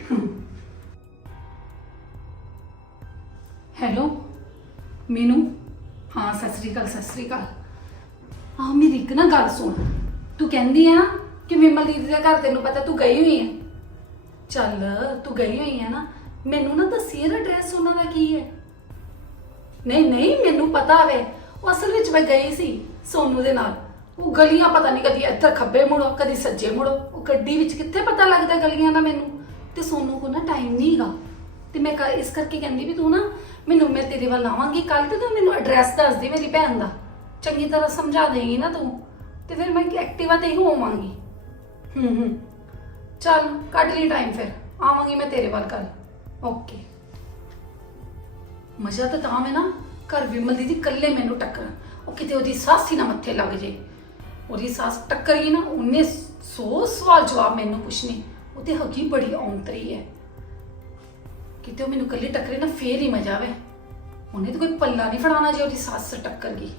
ਹੈਲੋ? ਮੈਨੂੰ? ਹਾਂ, ਸਤਿ ਸ੍ਰੀ ਅਕਾਲ, ਸਤਿ ਸ੍ਰੀ ਅਕਾਲ। ਆ ਮੇਰੀ ਇੱਕ ਨਾ ਗੱਲ ਸੁਣ। ਤੂੰ ਕਹਿੰਦੀ ਆ ਕਿ ਵਿਮਲ ਦੀਦੀ ਦੇ ਘਰ ਤੈਨੂੰ ਪਤਾ ਤੂੰ ਗਈ ਹੋਈ ਹੈ ਚੱਲ, ਤੂੰ ਗਈ ਹੋਈ ਹੈ ਨਾ। ਮੈਨੂੰ ਨਾ ਦੱਸੀ ਇਹਦਾ ਐਡਰੈਸ ਉਹਨਾਂ ਦਾ ਕੀ ਹੈ? ਨਹੀਂ ਨਹੀਂ, ਮੈਨੂੰ ਪਤਾ ਵੇ। ਉਹ ਅਸਲ ਵਿੱਚ ਮੈਂ ਗਈ ਸੀ ਸੋਨੂ ਦੇ ਨਾਲ। ਉਹ ਗਲੀਆਂ ਪਤਾ ਨਹੀਂ ਕਦੀ ਇੱਧਰ ਖੱਬੇ ਮੁੜੋ, ਕਦੀ ਸੱਜੇ ਮੁੜੋ। ਉਹ ਗੱਡੀ ਵਿੱਚ ਕਿੱਥੇ ਪਤਾ ਲੱਗਦਾ ਗਲੀਆਂ ਦਾ ਮੈਨੂੰ? ਤੇ ਸੋਨੂ ਕੋ ਨਾ ਟਾਈਮ ਨਹੀਂਗਾ ਤੇ ਮੈਂ ਕ- ਇਸ ਕਰਕੇ ਕਹਿੰਦੀ ਵੀ ਤੂੰ ਨਾ ਮੈਨੂੰ ਮੈਂ ਤੇਰੇ ਵੱਲ ਆਵਾਂਗੀ ਕੱਲ ਤੇ ਤੂੰ ਮੈਨੂੰ ਐਡਰੈਸ ਦੱਸ ਦੇ ਮੇਰੀ ਭੈਣ ਦਾ। ਚੰਗੀ ਤਰ੍ਹਾਂ ਸਮਝਾ ਦੇਗੀ ਨਾ ਤੂੰ ਤੇ ਫਿਰ ਮੈਂ ਐਕਟਿਵਾ ਤੇ ਹੀ ਹੋਵਾਂਗੀ। ਹੂੰ ਹੂੰ। ਚੱਲ, ਕੱਢ ਲਈ ਟਾਈਮ ਫਿਰ। ਆਵਾਂਗੀ ਮੈਂ ਤੇਰੇ ਵੱਲ ਕੱਲ ਓਕੇ ਮਜ਼ਾ ਤਾਂ ਤਾਂ ਮੈਂ ਨਾ ਘਰ ਵਿਮਲ ਦੀਦੀ ਇਕੱਲੇ ਮੈਨੂੰ ਟੱਕਰਾਂ। ਉਹ ਕਿਤੇ ਉਹਦੀ ਸੱਸ ਹੀ ਨਾ ਮੱਥੇ ਲੱਗ ਜੇ। ਉਹਦੀ ਸੱਸ ਟੱਕਰੀ ਨਾ, ਉਹਨੇ ਸੌ ਸਵਾਲ ਜਵਾਬ ਮੈਨੂੰ ਪੁੱਛਣੇ। ਉਹ ਤੇ ਹੱਗੀ ਬੜੀ ਔਂਤਰੀ ਹੈ। ਕਿਤੇ ਉਹ ਮੈਨੂੰ ਕੱਲੀ ਟੱਕਰੇ ਨਾ ਫੇਰ ਹੀ ਮਜ਼ਾ ਆਵੇ। ਉਹਨੇ ਤਾਂ ਕੋਈ ਪੱਲਾ ਨਹੀਂ ਫੜਾਉਣਾ ਜੇ ਉਹਦੀ ਸੱਸ ਟੱਕਰ ਗਈ।